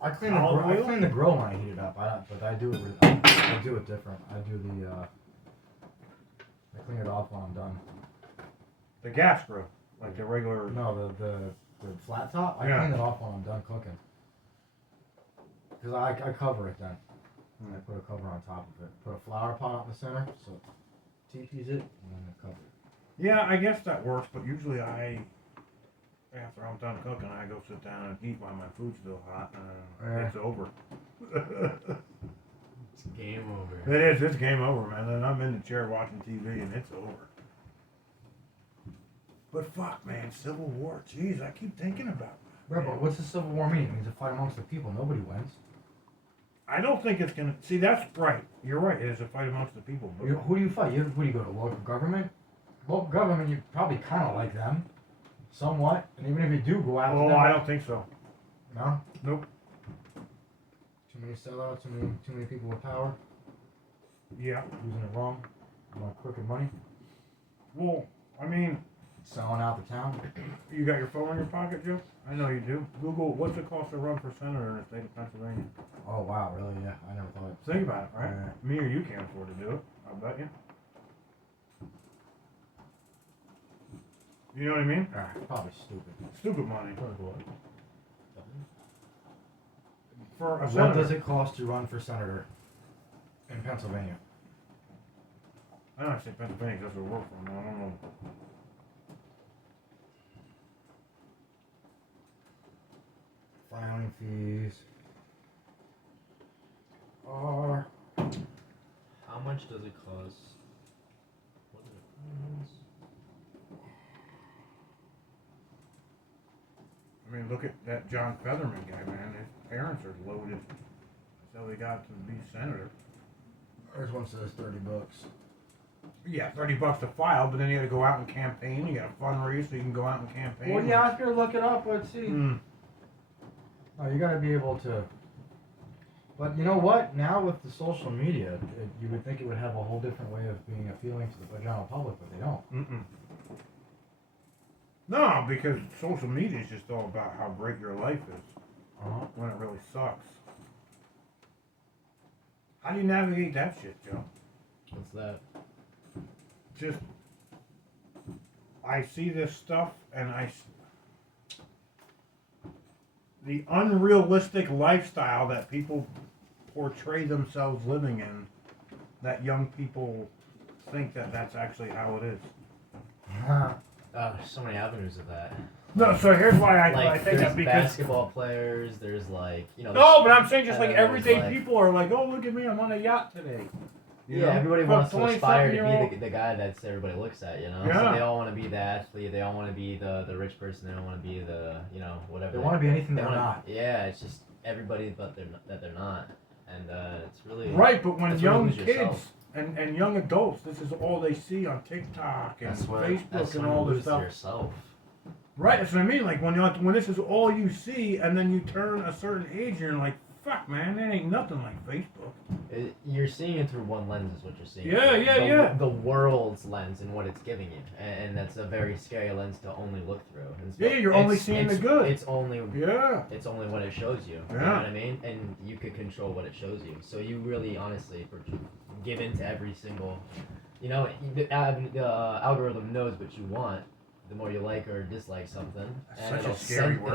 I clean Olive oil? the grill when I heat it up. But I do it different. I do the I clean it off when I'm done. The gas grill, like the regular. No, the flat top. I Yeah. clean it off when I'm done cooking. Because I cover it then. And I put a cover on top of it. Put a flower pot in the center, so it TP's it, and then I cover it. Yeah, I guess that works, but usually after I'm done cooking, I go sit down and eat while my food's still hot, and Yeah. it's over. It's game over. It is. It's game over, man. Then I'm in the chair watching TV, and it's over. But fuck, man, Civil War. Jeez, I keep thinking about that. Right, but what's the Civil War mean? It means a fight amongst the people. Nobody wins. I don't think it's gonna. See, that's right. You're right. It is a fight amongst the people. But Who do you fight? Who do you go to? Local government? Local government, you probably kind of like them. Somewhat. And even if you do go after oh, them. I don't think so. No? Nope. Too many sellouts, too many people with power. Yeah. Using it wrong. Want crooked money. Well, I mean, Selling out the town. you got your phone in your pocket, Joe? I know you do. Google what's it cost to run for senator in the state of Pennsylvania. Oh, wow, really? Yeah, I never thought. Think about it, right? Yeah. Me or you can't afford to do it. I bet you. You know what I mean? Probably stupid. Stupid money For what? for a What senator. does it cost to run for senator in Pennsylvania? I don't say Pennsylvania does work for them. I don't know. Filing fees are How much does it cost? What is it? I mean, look at that John Featherman guy, man. His parents are loaded. That's how they got to be senator. There's one says $30. Yeah, $30 to file, but then you got to go out and campaign. You got to fundraise so you can go out and campaign. Well, yeah, I was gonna look it up. Let's see. Mm. Oh, you gotta be able to. But you know what? Now with the social media, you would think it would have a whole different way of being appealing to the general public, but they don't. Mm-mm. No, because social media is just all about how great your life is when it really sucks. How do you navigate that shit, Joe? What's that? Just, I see this stuff and the unrealistic lifestyle that people portray themselves living in, that young people think that that's actually how it is. There's so many avenues of that. No, so here's why I Like, think there's that because. basketball players, there's like, you know. No, but I'm saying just like there's everyday like- people are like, oh, look at me, I'm on a yacht today. You Yeah, know? everybody But wants to aspire to 20-something-year-old be the guy that's everybody looks at, you know? Yeah. So they all want to be the athlete, they all want to be the rich person, they don't want to be the, you know, whatever. They want to be anything they they're wanna- not. Yeah, it's just everybody but they're not. And it's really. Right, but when That's where you young lose kids yourself. and young adults, this is all they see on TikTok and That's Facebook and when all you this lose stuff. yourself. Right, that's what I mean. Like when this is all you see, and then you turn a certain age, and you're like, "Fuck, man, that ain't nothing like Facebook." You're seeing it through one lens, is what you're seeing. Yeah, through. yeah, yeah. The world's lens and what it's giving you, and that's a very scary lens to only look through. And so Yeah, you're only it's- seeing the it's- good. It's only. Yeah. It's only what it shows you. You know Yeah. what I mean? And you could control what it shows you. So you really, honestly, give into every single. You know, the algorithm knows what you want. The more you like or dislike something, That's and such a it'll scary send, word.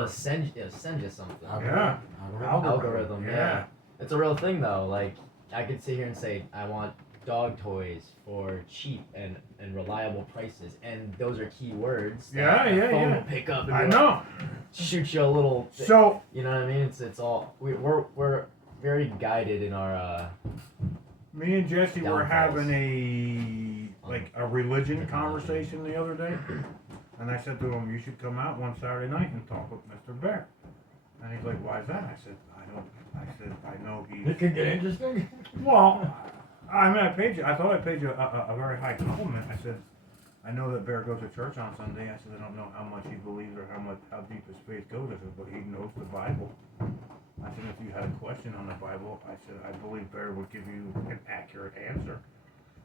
it'll send you something. Yeah. Algorithm, yeah. It's a real thing though. Like I could sit here and say I want dog toys for cheap and reliable prices, and those are key words. That Yeah, the yeah, phone yeah. will pick up. And I be like, know. shoot you a little. So You know what I mean? It's all we're very guided in our. me and Jesse were Downfalls. having a religion conversation the other day, and I said to him, "You should come out one Saturday night and talk with Mr. Bear." And he's like, "Why is that?" I said, "I know he's." It could get interesting. Well, I mean, I thought I paid you a very high compliment. I said, "I know that Bear goes to church on Sunday." I said, "I don't know how much he believes or how deep his faith goes." I said, "But he knows the Bible." I said, "If you had a question on the Bible," I said, "I believe Bear would give you an accurate answer."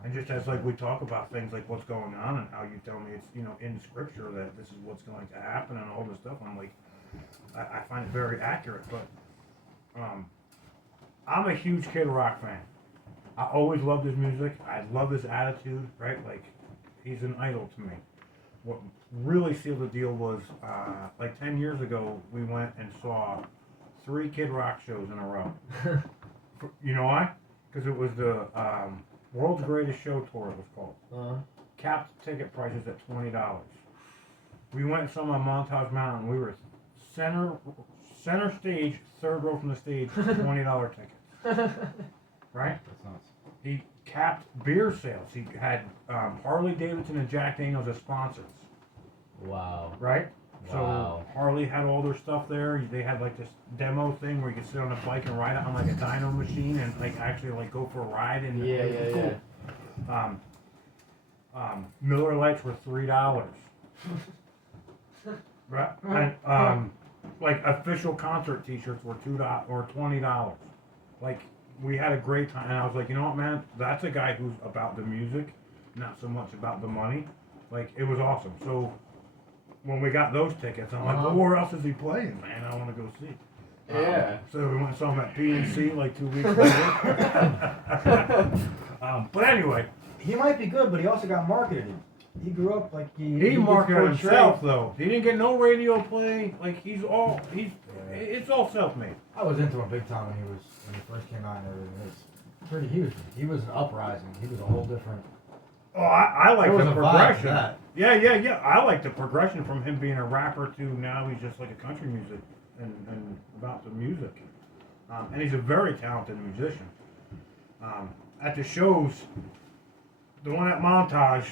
And just as like we talk about things like what's going on and how you tell me it's in Scripture that this is what's going to happen and all this stuff, I'm like, I find it very accurate. But I'm a huge Kid Rock fan. I always loved his music. I love his attitude. Right, like he's an idol to me. What really sealed the deal was like 10 years ago we went and saw 3 Kid Rock shows in a row. You know why? Because it was the World's Greatest Show tour, it was called. Capped ticket prices at $20. We went and saw him on Montage Mountain. We were center stage, third row from the stage, $20 tickets. Right? That's nuts. He capped beer sales. He had Harley Davidson and Jack Daniels as sponsors. Wow. Right? Wow. So Harley had all their stuff there. They had like this demo thing where you could sit on a bike and ride it on like a dyno machine and like actually like go for a ride. And Yeah, it was yeah, cool. Miller Lights were $3. Right? And like official concert T-shirts were $2 or $20. Like we had a great time, and I was like, you know what, man? That's a guy who's about the music, not so much about the money. Like it was awesome. So when we got those tickets, I'm like, well, where else is he playing, man? I want to go see. Yeah. So we went and saw him at PNC like 2 weeks later. But anyway, He might be good, but he also got marketed. He grew up like he he gets marketed portrayed. himself though. He didn't get no radio play. Like it's all self-made. I was into him big time when he first came out and everything. He was an uprising. He was a whole different. Oh, I like There the was a vibe to progression. that. Yeah. I like the progression from him being a rapper to now he's just like a country music and about the music. And he's a very talented musician. At the shows, the one at Montage,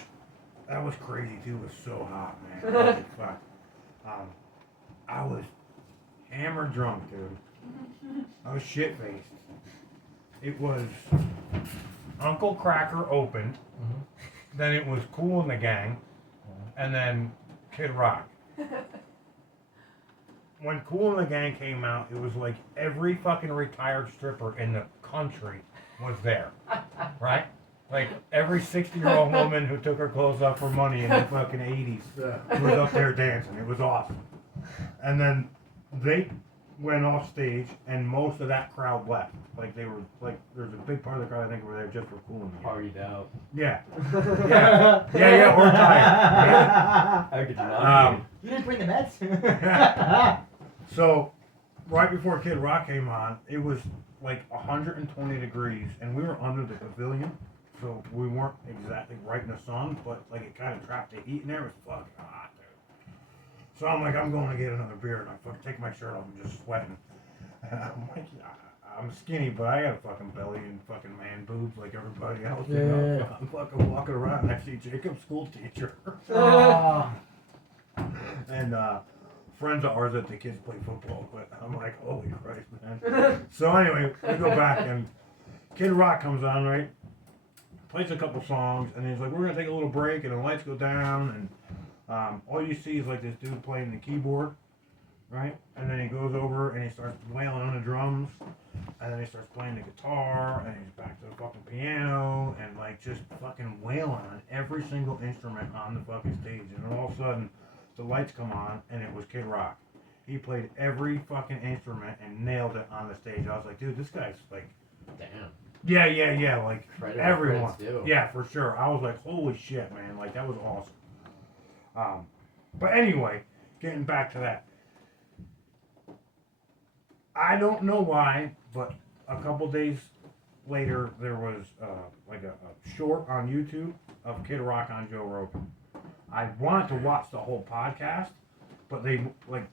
that was crazy too. It was so hot, man. Holy fuck. I was hammered drunk, dude. I was shit faced. It was Uncle Cracker opened. then it was Kool and the Gang, and then Kid Rock. When Kool and the Gang came out, it was like every fucking retired stripper in the country was there, right? Like every 60-year-old woman who took her clothes off for money in the fucking 80s Yeah. was up there dancing. It was awesome. And then they went off stage, and most of that crowd left. Like they were like, there's a big part of the crowd I think were there just for Kool and the Gang. Partied out. Yeah, yeah, or tired. How could you not? You didn't bring the meds? So, right before Kid Rock came on, it was like 120 degrees, and we were under the pavilion, so we weren't exactly right in the sun, but like it kind of trapped the heat in there. It was fucking hot, dude. So I'm like, I'm going to get another beer, and I fucking take my shirt off and just sweating. And I'm like, I'm skinny, but I got a fucking belly and fucking man boobs like everybody else. You know? Yeah. I'm fucking walking around, and I see Jacob's school teacher. Oh. And friends of ours that the kids play football with. I'm like, holy Christ, man. So anyway, we go back and Kid Rock comes on, right? Plays a couple songs, and he's like, we're gonna take a little break, and the lights go down, and all you see is like this dude playing the keyboard, right? And then he goes over and he starts wailing on the drums, and then he starts playing the guitar, and he's back to the fucking piano, and like just fucking wailing on every single instrument on the fucking stage, and then all of a sudden the lights come on, and it was Kid Rock. He played every fucking instrument and nailed it on the stage. I was like, dude, this guy's like, Damn. yeah, like Credit where everyone. credit's due. Yeah, for sure. I was like, holy shit, man, like that was awesome. But anyway, getting back to that, I don't know why, but a couple days later there was like a short on YouTube of Kid Rock on Joe Rogan. I wanted to watch the whole podcast, but they, like,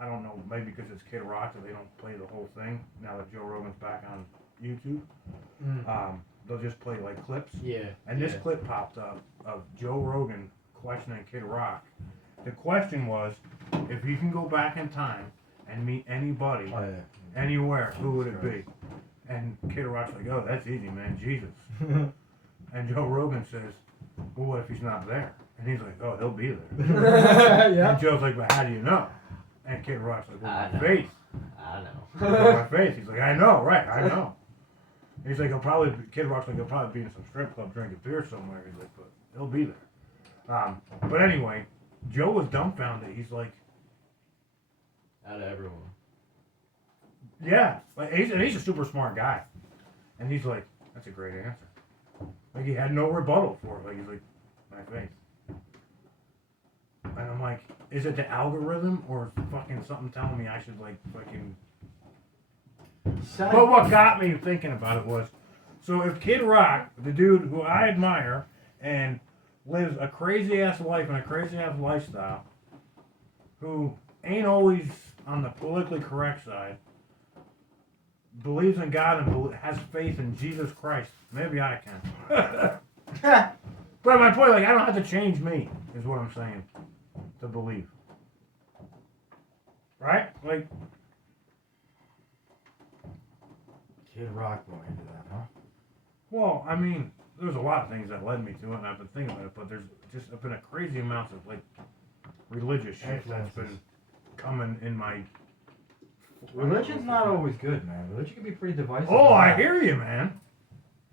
I don't know, maybe because it's Kid Rock that they don't play the whole thing now that Joe Rogan's back on YouTube. They'll just play, like, clips. Yeah. And this clip popped up of Joe Rogan questioning Kid Rock. The question was, if you can go back in time and meet anybody, Oh, yeah. anywhere, who would it be? And Kid Rock's like, oh, that's easy, man, Jesus. And Joe Rogan says, well, what if he's not there? And he's like, oh, he'll be there. Yeah. And Joe's like, but how do you know? And Kid Rock's like, well, I my know. face. I know. Well, my face. He's like, I know, right, I know. He's like, Kid Rock's like, he'll probably be in some strip club drinking beer somewhere. He's like, but he'll be there. But anyway, Joe was dumbfounded. He's like, Out of everyone. yeah. Like, he's a super smart guy. And he's like, that's a great answer. Like, he had no rebuttal for it. Like, he's like, my face. And I'm like, is it the algorithm or fucking something telling me I should, like, fucking... But what got me thinking about it was, so if Kid Rock, the dude who I admire and lives a crazy-ass life and a crazy-ass lifestyle, who ain't always on the politically correct side, believes in God and has faith in Jesus Christ, maybe I can. But my point, like, I don't have to change me, is what I'm saying, to believe. Right? Like, Kid Rock going into that, huh? well, I mean, there's a lot of things that led me to it, and I've been thinking about it, but there's just been a crazy amount of, like, religious shit that's been coming in my... Religion's not always good, man. Religion can be pretty divisive. Oh, I hear you, man.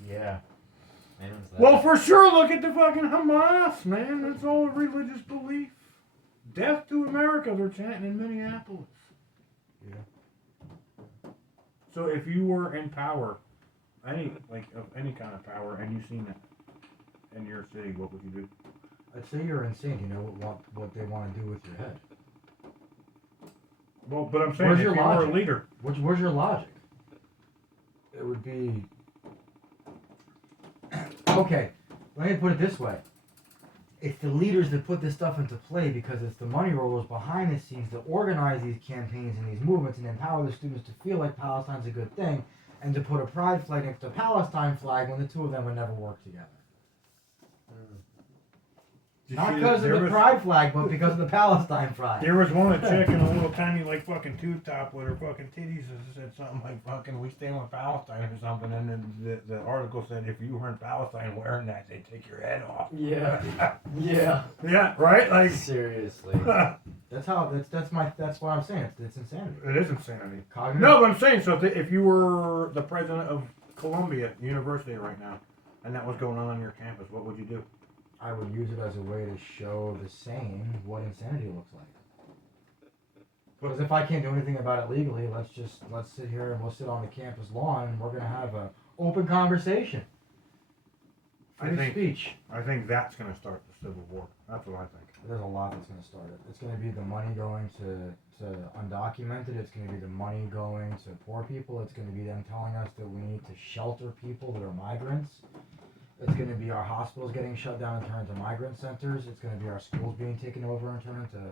Yeah. Man, was that? Well, for sure, look at the fucking Hamas, man. That's all a religious belief. Death to America, they're chanting in Minneapolis. Yeah. So if you were in power, of any kind of power, and you seen it in your city, what would you do? I'd say you're insane. You know what they want to do with your head. Well, but I'm saying Where's if your you were a logic? leader. Where's your logic? It would be... Okay, let me put it this way. It's the leaders that put this stuff into play because it's the money rollers behind the scenes that organize these campaigns and these movements and empower the students to feel like Palestine's a good thing and to put a pride flag next to a Palestine flag when the two of them would never work together. Not because of the pride flag, but because of the Palestine flag. There was one chick in a little tiny like fucking tube top with her fucking titties said something like fucking we stand with Palestine or something, and then the article said if you were in Palestine wearing that they'd take your head off. Yeah. Yeah. Yeah, right? Like Seriously. That's what I'm saying. It's insanity. it is insanity. Cognitive. No, but I'm saying so if you were the president of Columbia University right now, and that was going on your campus, what would you do? I would use it as a way to show the sane what insanity looks like. Because if I can't do anything about it legally, let's sit here and we'll sit on the campus lawn and we're gonna have an open conversation. Free speech. I think that's going to start the Civil War. That's what I think. There's a lot that's gonna start it. It's gonna be the money going to undocumented. It's gonna be the money going to poor people. It's gonna be them telling us that we need to shelter people that are migrants. It's going to be our hospitals getting shut down and turned into migrant centers. It's going to be our schools being taken over and turned into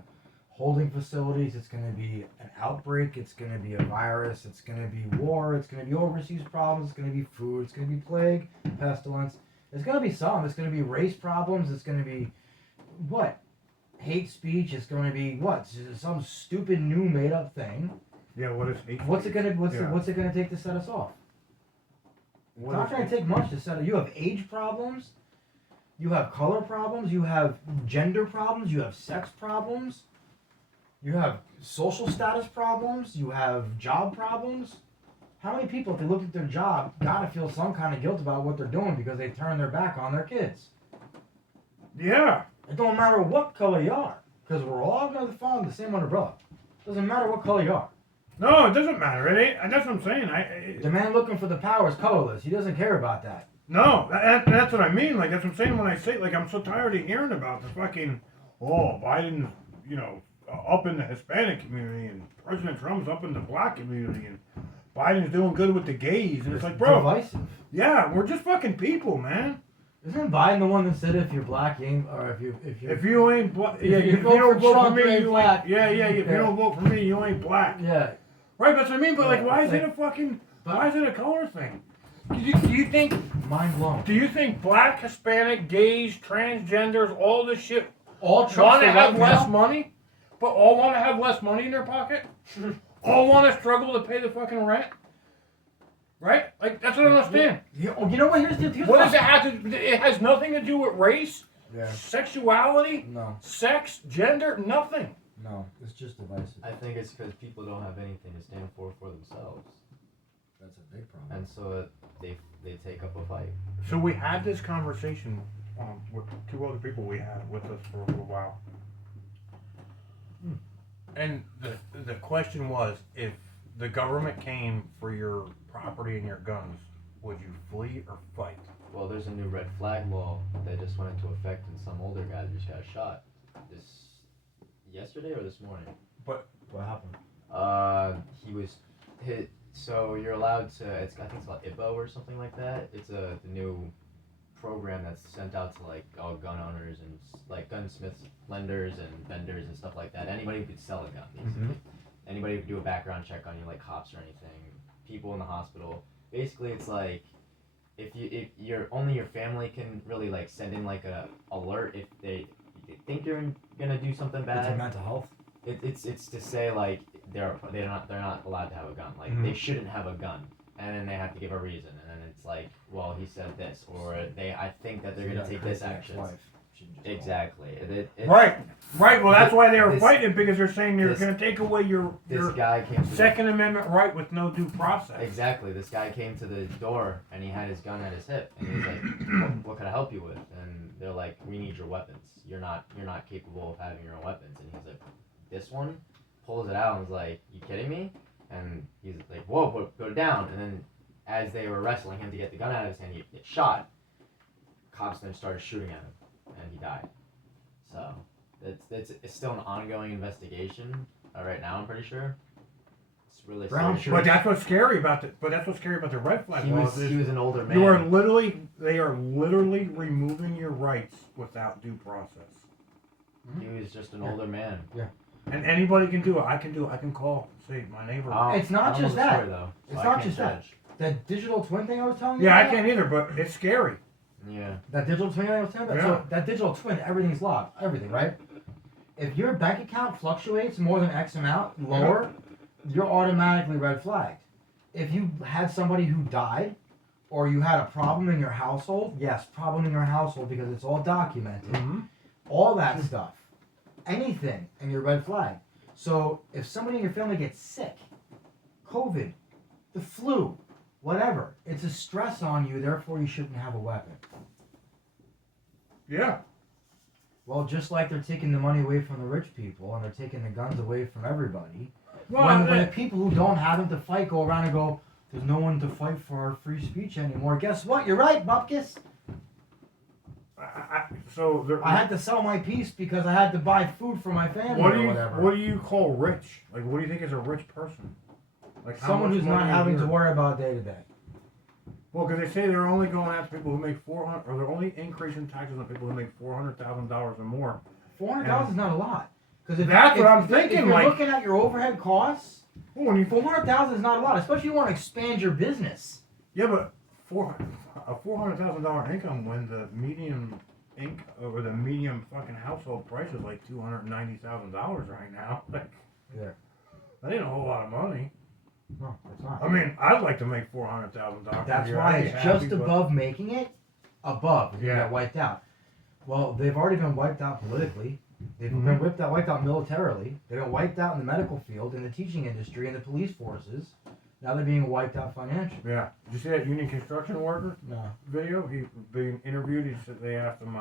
holding facilities. It's going to be an outbreak. It's going to be a virus. It's going to be war. It's going to be overseas problems. It's going to be food. It's going to be plague, pestilence. It's going to be some. It's going to be race problems. It's going to be what? Hate speech. It's going to be what? Some stupid new made up thing. Yeah, what is hate? What's it going to take to set us off? It's not going to take much to settle. You have age problems, you have color problems, you have gender problems, you have sex problems, you have social status problems, you have job problems. How many people, if they look at their job, gotta feel some kind of guilt about what they're doing because they turned their back on their kids? Yeah. It don't matter what color you are, because we're all going to fall under the same umbrella. Doesn't matter what color you are. No, it doesn't matter. It ain't. That's what I'm saying. The man looking for the power is colorless. He doesn't care about that. No, that's what I mean. Like, that's what I'm saying when I say, like, I'm so tired of hearing about the fucking, Biden's, up in the Hispanic community, and President Trump's up in the black community, and Biden's doing good with the gays, and it's like, bro. Divisive. Yeah, we're just fucking people, man. Isn't Biden the one that said if you're black, you ain't, or if you ain't black, yeah, if you if you don't vote Trump, for me, you ain't you black. ain't, if you don't vote for me, you ain't black. Yeah. Right, that's what I mean. But like, Yeah, why is like- it a fucking? Why is it a color thing? Do you think? Mind blown. Do you think black, Hispanic, gays, transgenders, all this shit All want Trump's to for have right less now? money? But all want to have less money in their pocket? All want to struggle to pay the fucking rent? Right? Like, that's what I don't understand. You know what? Here's What does it have to? It has nothing to do with race, Yeah. sexuality, No. sex, gender, nothing. No. It's just divisive. I think it's because people don't have anything to stand for themselves, That's a big problem. and so they take up a fight. So we had this conversation with two other people we had with us for a little while. And the question was, if the government came for your property and your guns, would you flee or fight? Well, there's a new red flag law that just went into effect, and some older guy just got shot. Yesterday or this morning? What happened? He was hit. So you're allowed to. I think it's called IPO or something like that. It's the new program that's sent out to like all gun owners and like gunsmiths, lenders, and vendors and stuff like that. Anybody who could sell a gun, basically. Anybody who could do a background check on you, like cops or anything. People in the hospital. Basically, it's like if only your family can really like send in like a alert if they think you're gonna do something bad. It's mental health. It's to say like they're not allowed to have a gun. Like they shouldn't have a gun, and then they have to give a reason, and then it's like, well, he said this, or I think that they're gonna take this action. Exactly. Right. Well, that's why they were this- fighting, because they're saying they're this- going to take away your Guy came to Second Amendment right with no due process. Exactly. This guy came to the door and he had his gun at his hip, and he was like, what can I help you with? And they're like, we need your weapons. You're not capable of having your own weapons. And he's like, this one? Pulls it out and was like, you kidding me? And he's like, whoa, put it down. And then as they were wrestling him to get the gun out of his hand, he get shot. Cops then started shooting at him, and he died. So it's still an ongoing investigation right now. I'm pretty sure. It's really Brown serious. shirt. But that's what's scary about the red flag He laws. was an older man. They are literally removing your rights without due process. He was just an older man. And anybody can do it. I can do it. I can call, say, my neighbor. It's not I don't just know the that. story, though, so It's I not can't just that. judge. That digital twin thing I was telling you Yeah, I about? can't either, but it's scary. Yeah. That digital twin I was telling you about? Yeah. So that digital twin, everything's logged. Everything, right? If your bank account fluctuates more than X amount, lower, you're automatically red flagged. If you had somebody who died, or you had a problem in your household, yes, problem in your household because it's all documented. Mm-hmm. All that stuff. Anything, and you're red flag. So if somebody in your family gets sick, COVID, the flu, whatever, it's a stress on you, therefore you shouldn't have a weapon. Yeah. Well, just like they're taking the money away from the rich people and they're taking the guns away from everybody, Well, when the people who don't have them to fight go around and go, there's no one to fight for our free speech anymore. Guess what? You're right, Bupkis. I had to sell my piece because I had to buy food for my family or whatever. What do you call rich? Like, what do you think is a rich person? Like how Someone much who's not money a having year? to worry about day to day. Well, because they say they're only going after people who make 400, or they're only increasing taxes on people who make $400,000 or more. $400,000 is not a lot. Because That's what I'm thinking, If you're like- looking at your overhead costs, Well, when you $400,000 is not a lot, especially if you want to expand your business. yeah, but a $400,000 income when the median or the medium fucking household price is like $290,000 right now. Like, Yeah. that ain't a whole lot of money. No, it's not. I mean, I'd like to make $400,000. That's a year. why I'd be it's happy, just but- above making it. Above, you Yeah. get wiped out. Well, they've already been wiped out politically. They've Mhm. been wiped out militarily. They've been wiped out in the medical field, in the teaching industry, in the police forces. Now they're being wiped out financially. Yeah. Did you see that union construction worker No. video? He being interviewed. He said they asked him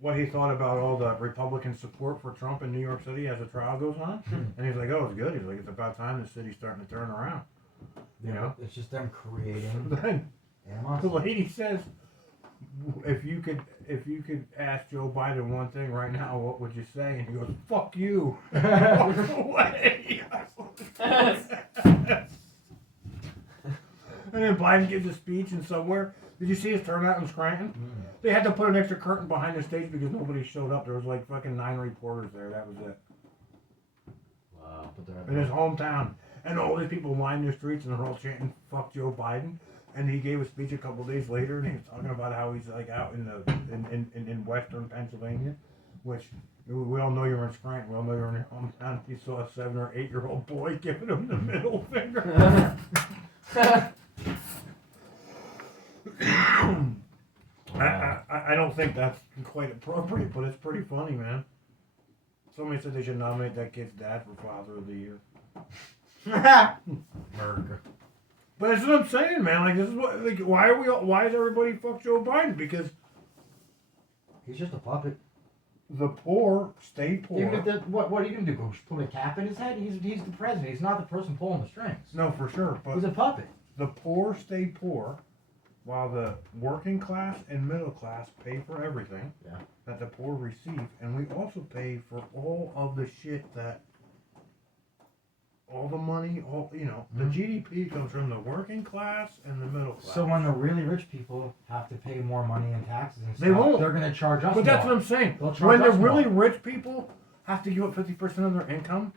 what he thought about all the Republican support for Trump in New York City as the trial goes on, and he's like, "Oh, it's good." He's like, "It's about time the city's starting to turn around." You know. It's just them creating Then the animosity. lady says, if you could ask Joe Biden one thing right now, what would you say? And he goes, "Fuck you." Walks away. And then Biden gives a speech in somewhere. Did you see his turnout in Scranton? They had to put an extra curtain behind the stage because nobody showed up. There was like fucking 9 reporters there. That was it. Wow. But In his hometown. And all these people lined the streets and they're all chanting, "Fuck Joe Biden." And he gave a speech a couple days later and he was talking about how he's like out in western Pennsylvania, which we all know you're in Scranton. We all know you're in your hometown. He saw a 7 or 8-year-old boy giving him the middle finger. I don't think that's quite appropriate, but it's pretty funny, man. Somebody said they should nominate that kid's dad for Father of the Year. America. But that's what I'm saying, man. Like, this is what, like, why is everybody fuck Joe Biden? Because He's just a puppet. the poor stay poor. Even if what are you gonna do? Go put a cap in his head? He's the president. He's not the person pulling the strings. No, for sure. But He's a puppet. the poor stay poor, while the working class and middle class pay for everything Yeah. that the poor receive, and we also pay for all of the shit that, all the money, the Mhm. GDP comes from the working class and the middle class. So when the really rich people have to pay more money in taxes and stuff, They won't. they're gonna charge us But that's more. what I'm saying. They'll charge When the us more. really rich people have to give up 50% of their income,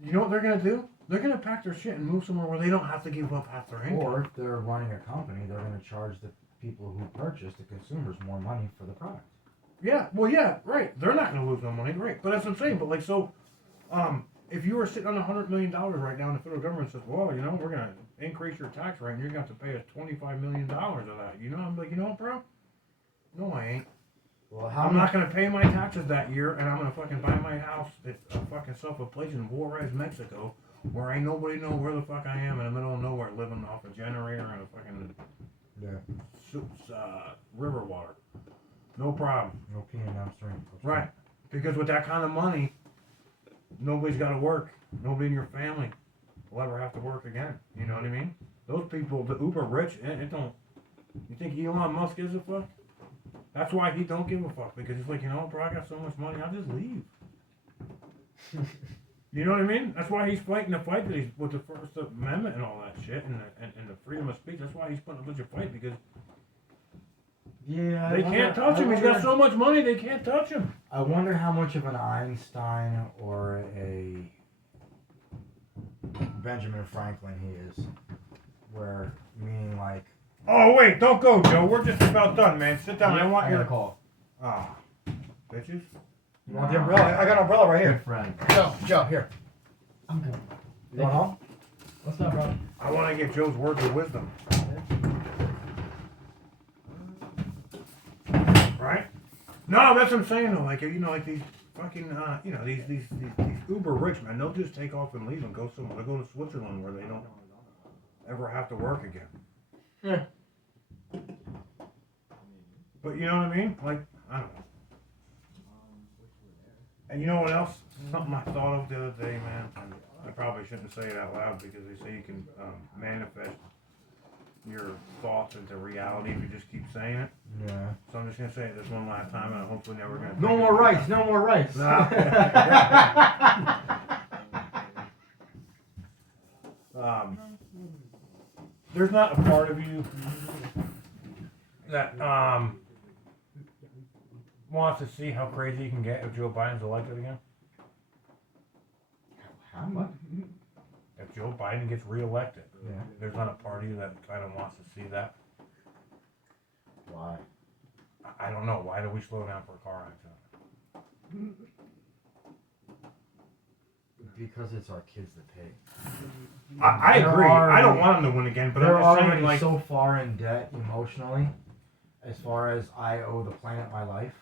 you know what they're gonna do? They're gonna pack their shit and move somewhere where they don't have to give up half their income. Or if they're running a company, they're gonna charge the people who purchase, the consumers, more money for the product. Yeah, well, yeah, right. They're not going to lose no money, right? But that's what I'm saying. But like, so, if you were sitting on $100 million right now, and the federal government says, "Well, we're going to increase your tax rate, and you're going to have to pay us $25 million of that," I'm like, you know what, bro? No, I ain't. Well, I'm not going to pay my taxes that year, and I'm going to fucking buy my house at a fucking self-a-place in Juarez, Mexico, where ain't nobody know where the fuck I am in the middle of nowhere, living off a generator and a fucking river water. No problem. No peeing downstream. Right. Because with that kind of money, nobody's got to work. Nobody in your family will ever have to work again. You know what I mean? Those people, the uber rich, it don't. You think Elon Musk gives a fuck? That's why he don't give a fuck. Because he's like, bro, I got so much money, I'll just leave. You know what I mean? That's why he's fighting the fight that he's with the First Amendment and all that shit and the freedom of speech. That's why he's putting a bunch of fight because Yeah. they can't touch him. He's got so much money, they can't touch him. I wonder how much of an Einstein or a Benjamin Franklin he is. Where, meaning like, Oh wait, don't go, Joe. We're just about done, man. Sit down. I want I got a your. call. Ah, bitches. You want the umbrella? I got an umbrella right Good here. friend. Joe, here. I'm good. You want home? What's up, bro? I want to get Joe's words of wisdom. Right? No, that's what I'm saying though. Like like these fucking these uber rich men. They'll just take off and leave and go somewhere. They go to Switzerland where they don't ever have to work again. Yeah. But you know what I mean? Like I don't know. And you know what else? Something I thought of the other day, man. And I probably shouldn't say it out loud because they say you can manifest your thoughts into reality if you just keep saying it. Yeah. So I'm just gonna say it this one last time, and I'm hopefully never gonna. No more rights. No more rights. There's not a part of you that wants to see how crazy you can get if Joe Biden's elected again. How much? If Joe Biden gets reelected, Yeah. there's not a part of you that kind of wants to see that. Why? I don't know. Why do we slow down for a car accident? Because it's our kids that pay. I There agree. are- I don't want them to win again, but They're I'm just saying, already like, so far in debt emotionally, as far as I owe the planet my life.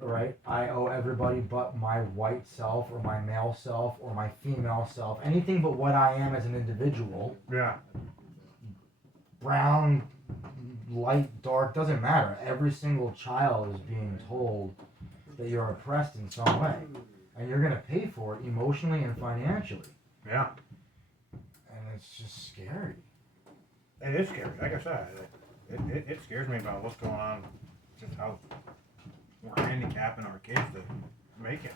Right? I owe everybody but my white self or my male self or my female self. Anything but what I am as an individual. yeah, Brown, light, dark, doesn't matter. Every single child is being told that you're oppressed in some way. And you're going to pay for it emotionally and financially. yeah. And it's just scary. It is scary. Like I said, it scares me about what's going on, just how we're handicapping our kids to make it.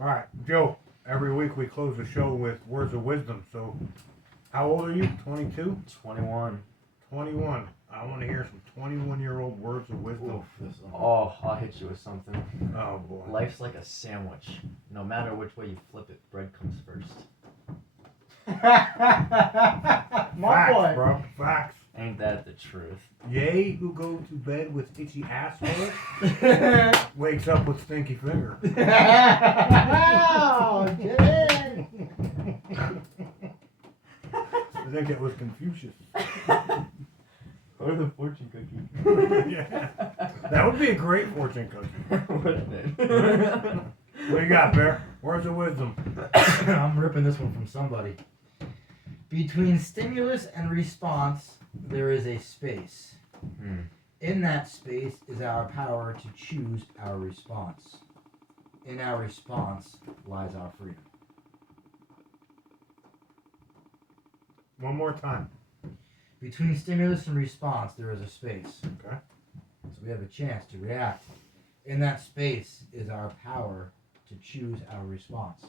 All right, Joe. Every week we close the show with words of wisdom. So, how old are you? 22? 21. 21. I want to hear some 21-year-old words of wisdom. Oof, this Oh, I'll hit you with something. Oh boy. Life's like a sandwich. No matter which way you flip it, bread comes first. My Facts, boy. bro. Facts. Ain't that the truth? Yay, who go to bed with itchy asshole wakes up with stinky finger. Oh, Jay. I think that was Confucius. Or the fortune cookie. Yeah. That would be a great fortune cookie. Wouldn't it? What you got, Bear? Words of wisdom. I'm ripping this one from somebody. Between stimulus and response, there is a space. In that space is our power to choose our response. In our response lies our freedom. One more time. Between stimulus and response, there is a space. Okay. So we have a chance to react. In that space is our power to choose our response.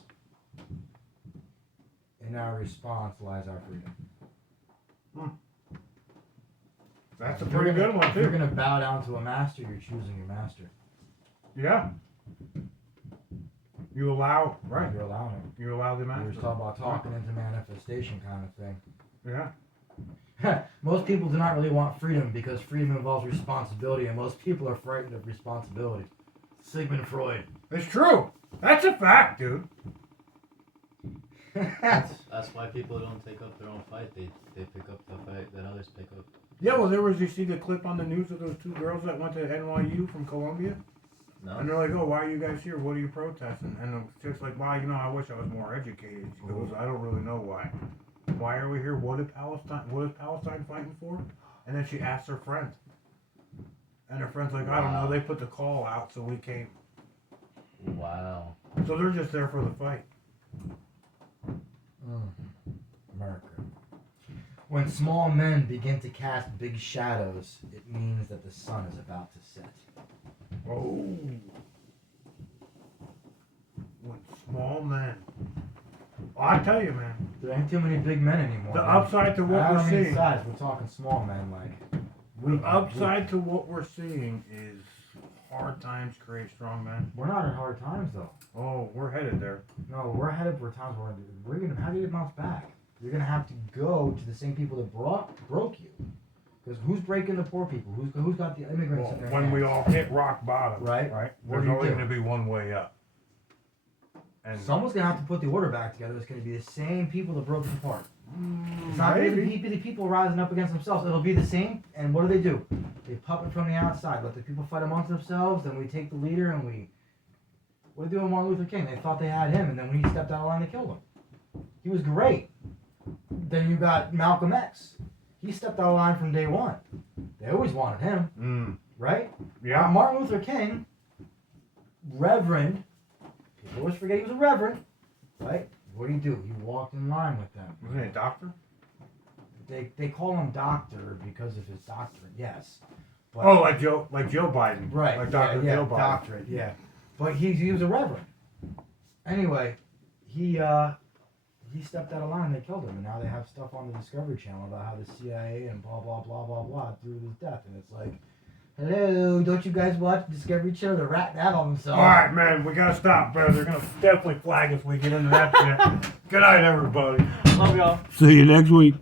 In our response lies our freedom. That's a If you're pretty gonna- good one, If you're too. going to bow down to a master, you're choosing your master. Yeah. You allow, right. You're allowing it. You allow the We were master. just talking about talking into manifestation kind of thing. Yeah. Most people do not really want freedom because freedom involves responsibility, and most people are frightened of responsibility. Sigmund Freud. It's true. That's a fact, dude. That's why people don't take up their own fight. They pick up the fight that others pick up. Yeah, well, you see the clip on the news of those two girls that went to NYU from Columbia? No. And they're like, oh, why are you guys here? What are you protesting? And the chick's like, well, I wish I was more educated. She goes, I don't really know why. Why are we here? What is Palestine fighting for? And then she asks her friend. And her friend's like, I don't know, they put the call out, so we came. Wow. So they're just there for the fight. America. When small men begin to cast big shadows, it means that the sun is about to set. Oh. When small men. Well, I tell you, man. There ain't too many big men anymore. The man. upside to what I we're don't mean seeing. size, we're talking small men, like. The upside to what we're seeing is Hard times create strong men. We're not in hard times though. Oh, we're headed there. No, we're headed for times where we're gonna. How do you bounce back? You're gonna have to go to the same people that broke you. Because who's breaking the poor people? Who's got the immigrants Well, in their when hands? we all hit rock bottom, Right. right? What There's do you only do? going to be one way up. And Someone's gonna have to put the order back together. It's gonna be the same people that broke us apart. It's not gonna be the people rising up against themselves. It'll be the same. And what do? They puppet from the outside. Let the people fight amongst themselves. Then we take the leader and we. What did they do with Martin Luther King? They thought they had him, and then when he stepped out of line, they killed him. He was great. Then you got Malcolm X. He stepped out of line from day one. They always wanted him, right? Yeah. Martin Luther King, Reverend. People always forget he was a reverend, right? What did he do? He walked in line with them. Wasn't he a doctor? They call him doctor because of his doctorate, yes. But, Oh, like Joe Biden. right? Like Dr. Yeah, Joe Biden. doctorate, yeah. But he was a reverend. Anyway, he stepped out of line and they killed him, and now they have stuff on the Discovery Channel about how the CIA and blah blah blah blah blah threw his death, and it's like, hello, don't you guys watch Discovery Channel? They're ratting that on themselves. All right, man, we gotta stop, brother. They're gonna definitely flag us if we get into that shit. Good night, everybody. Love y'all. See you next week.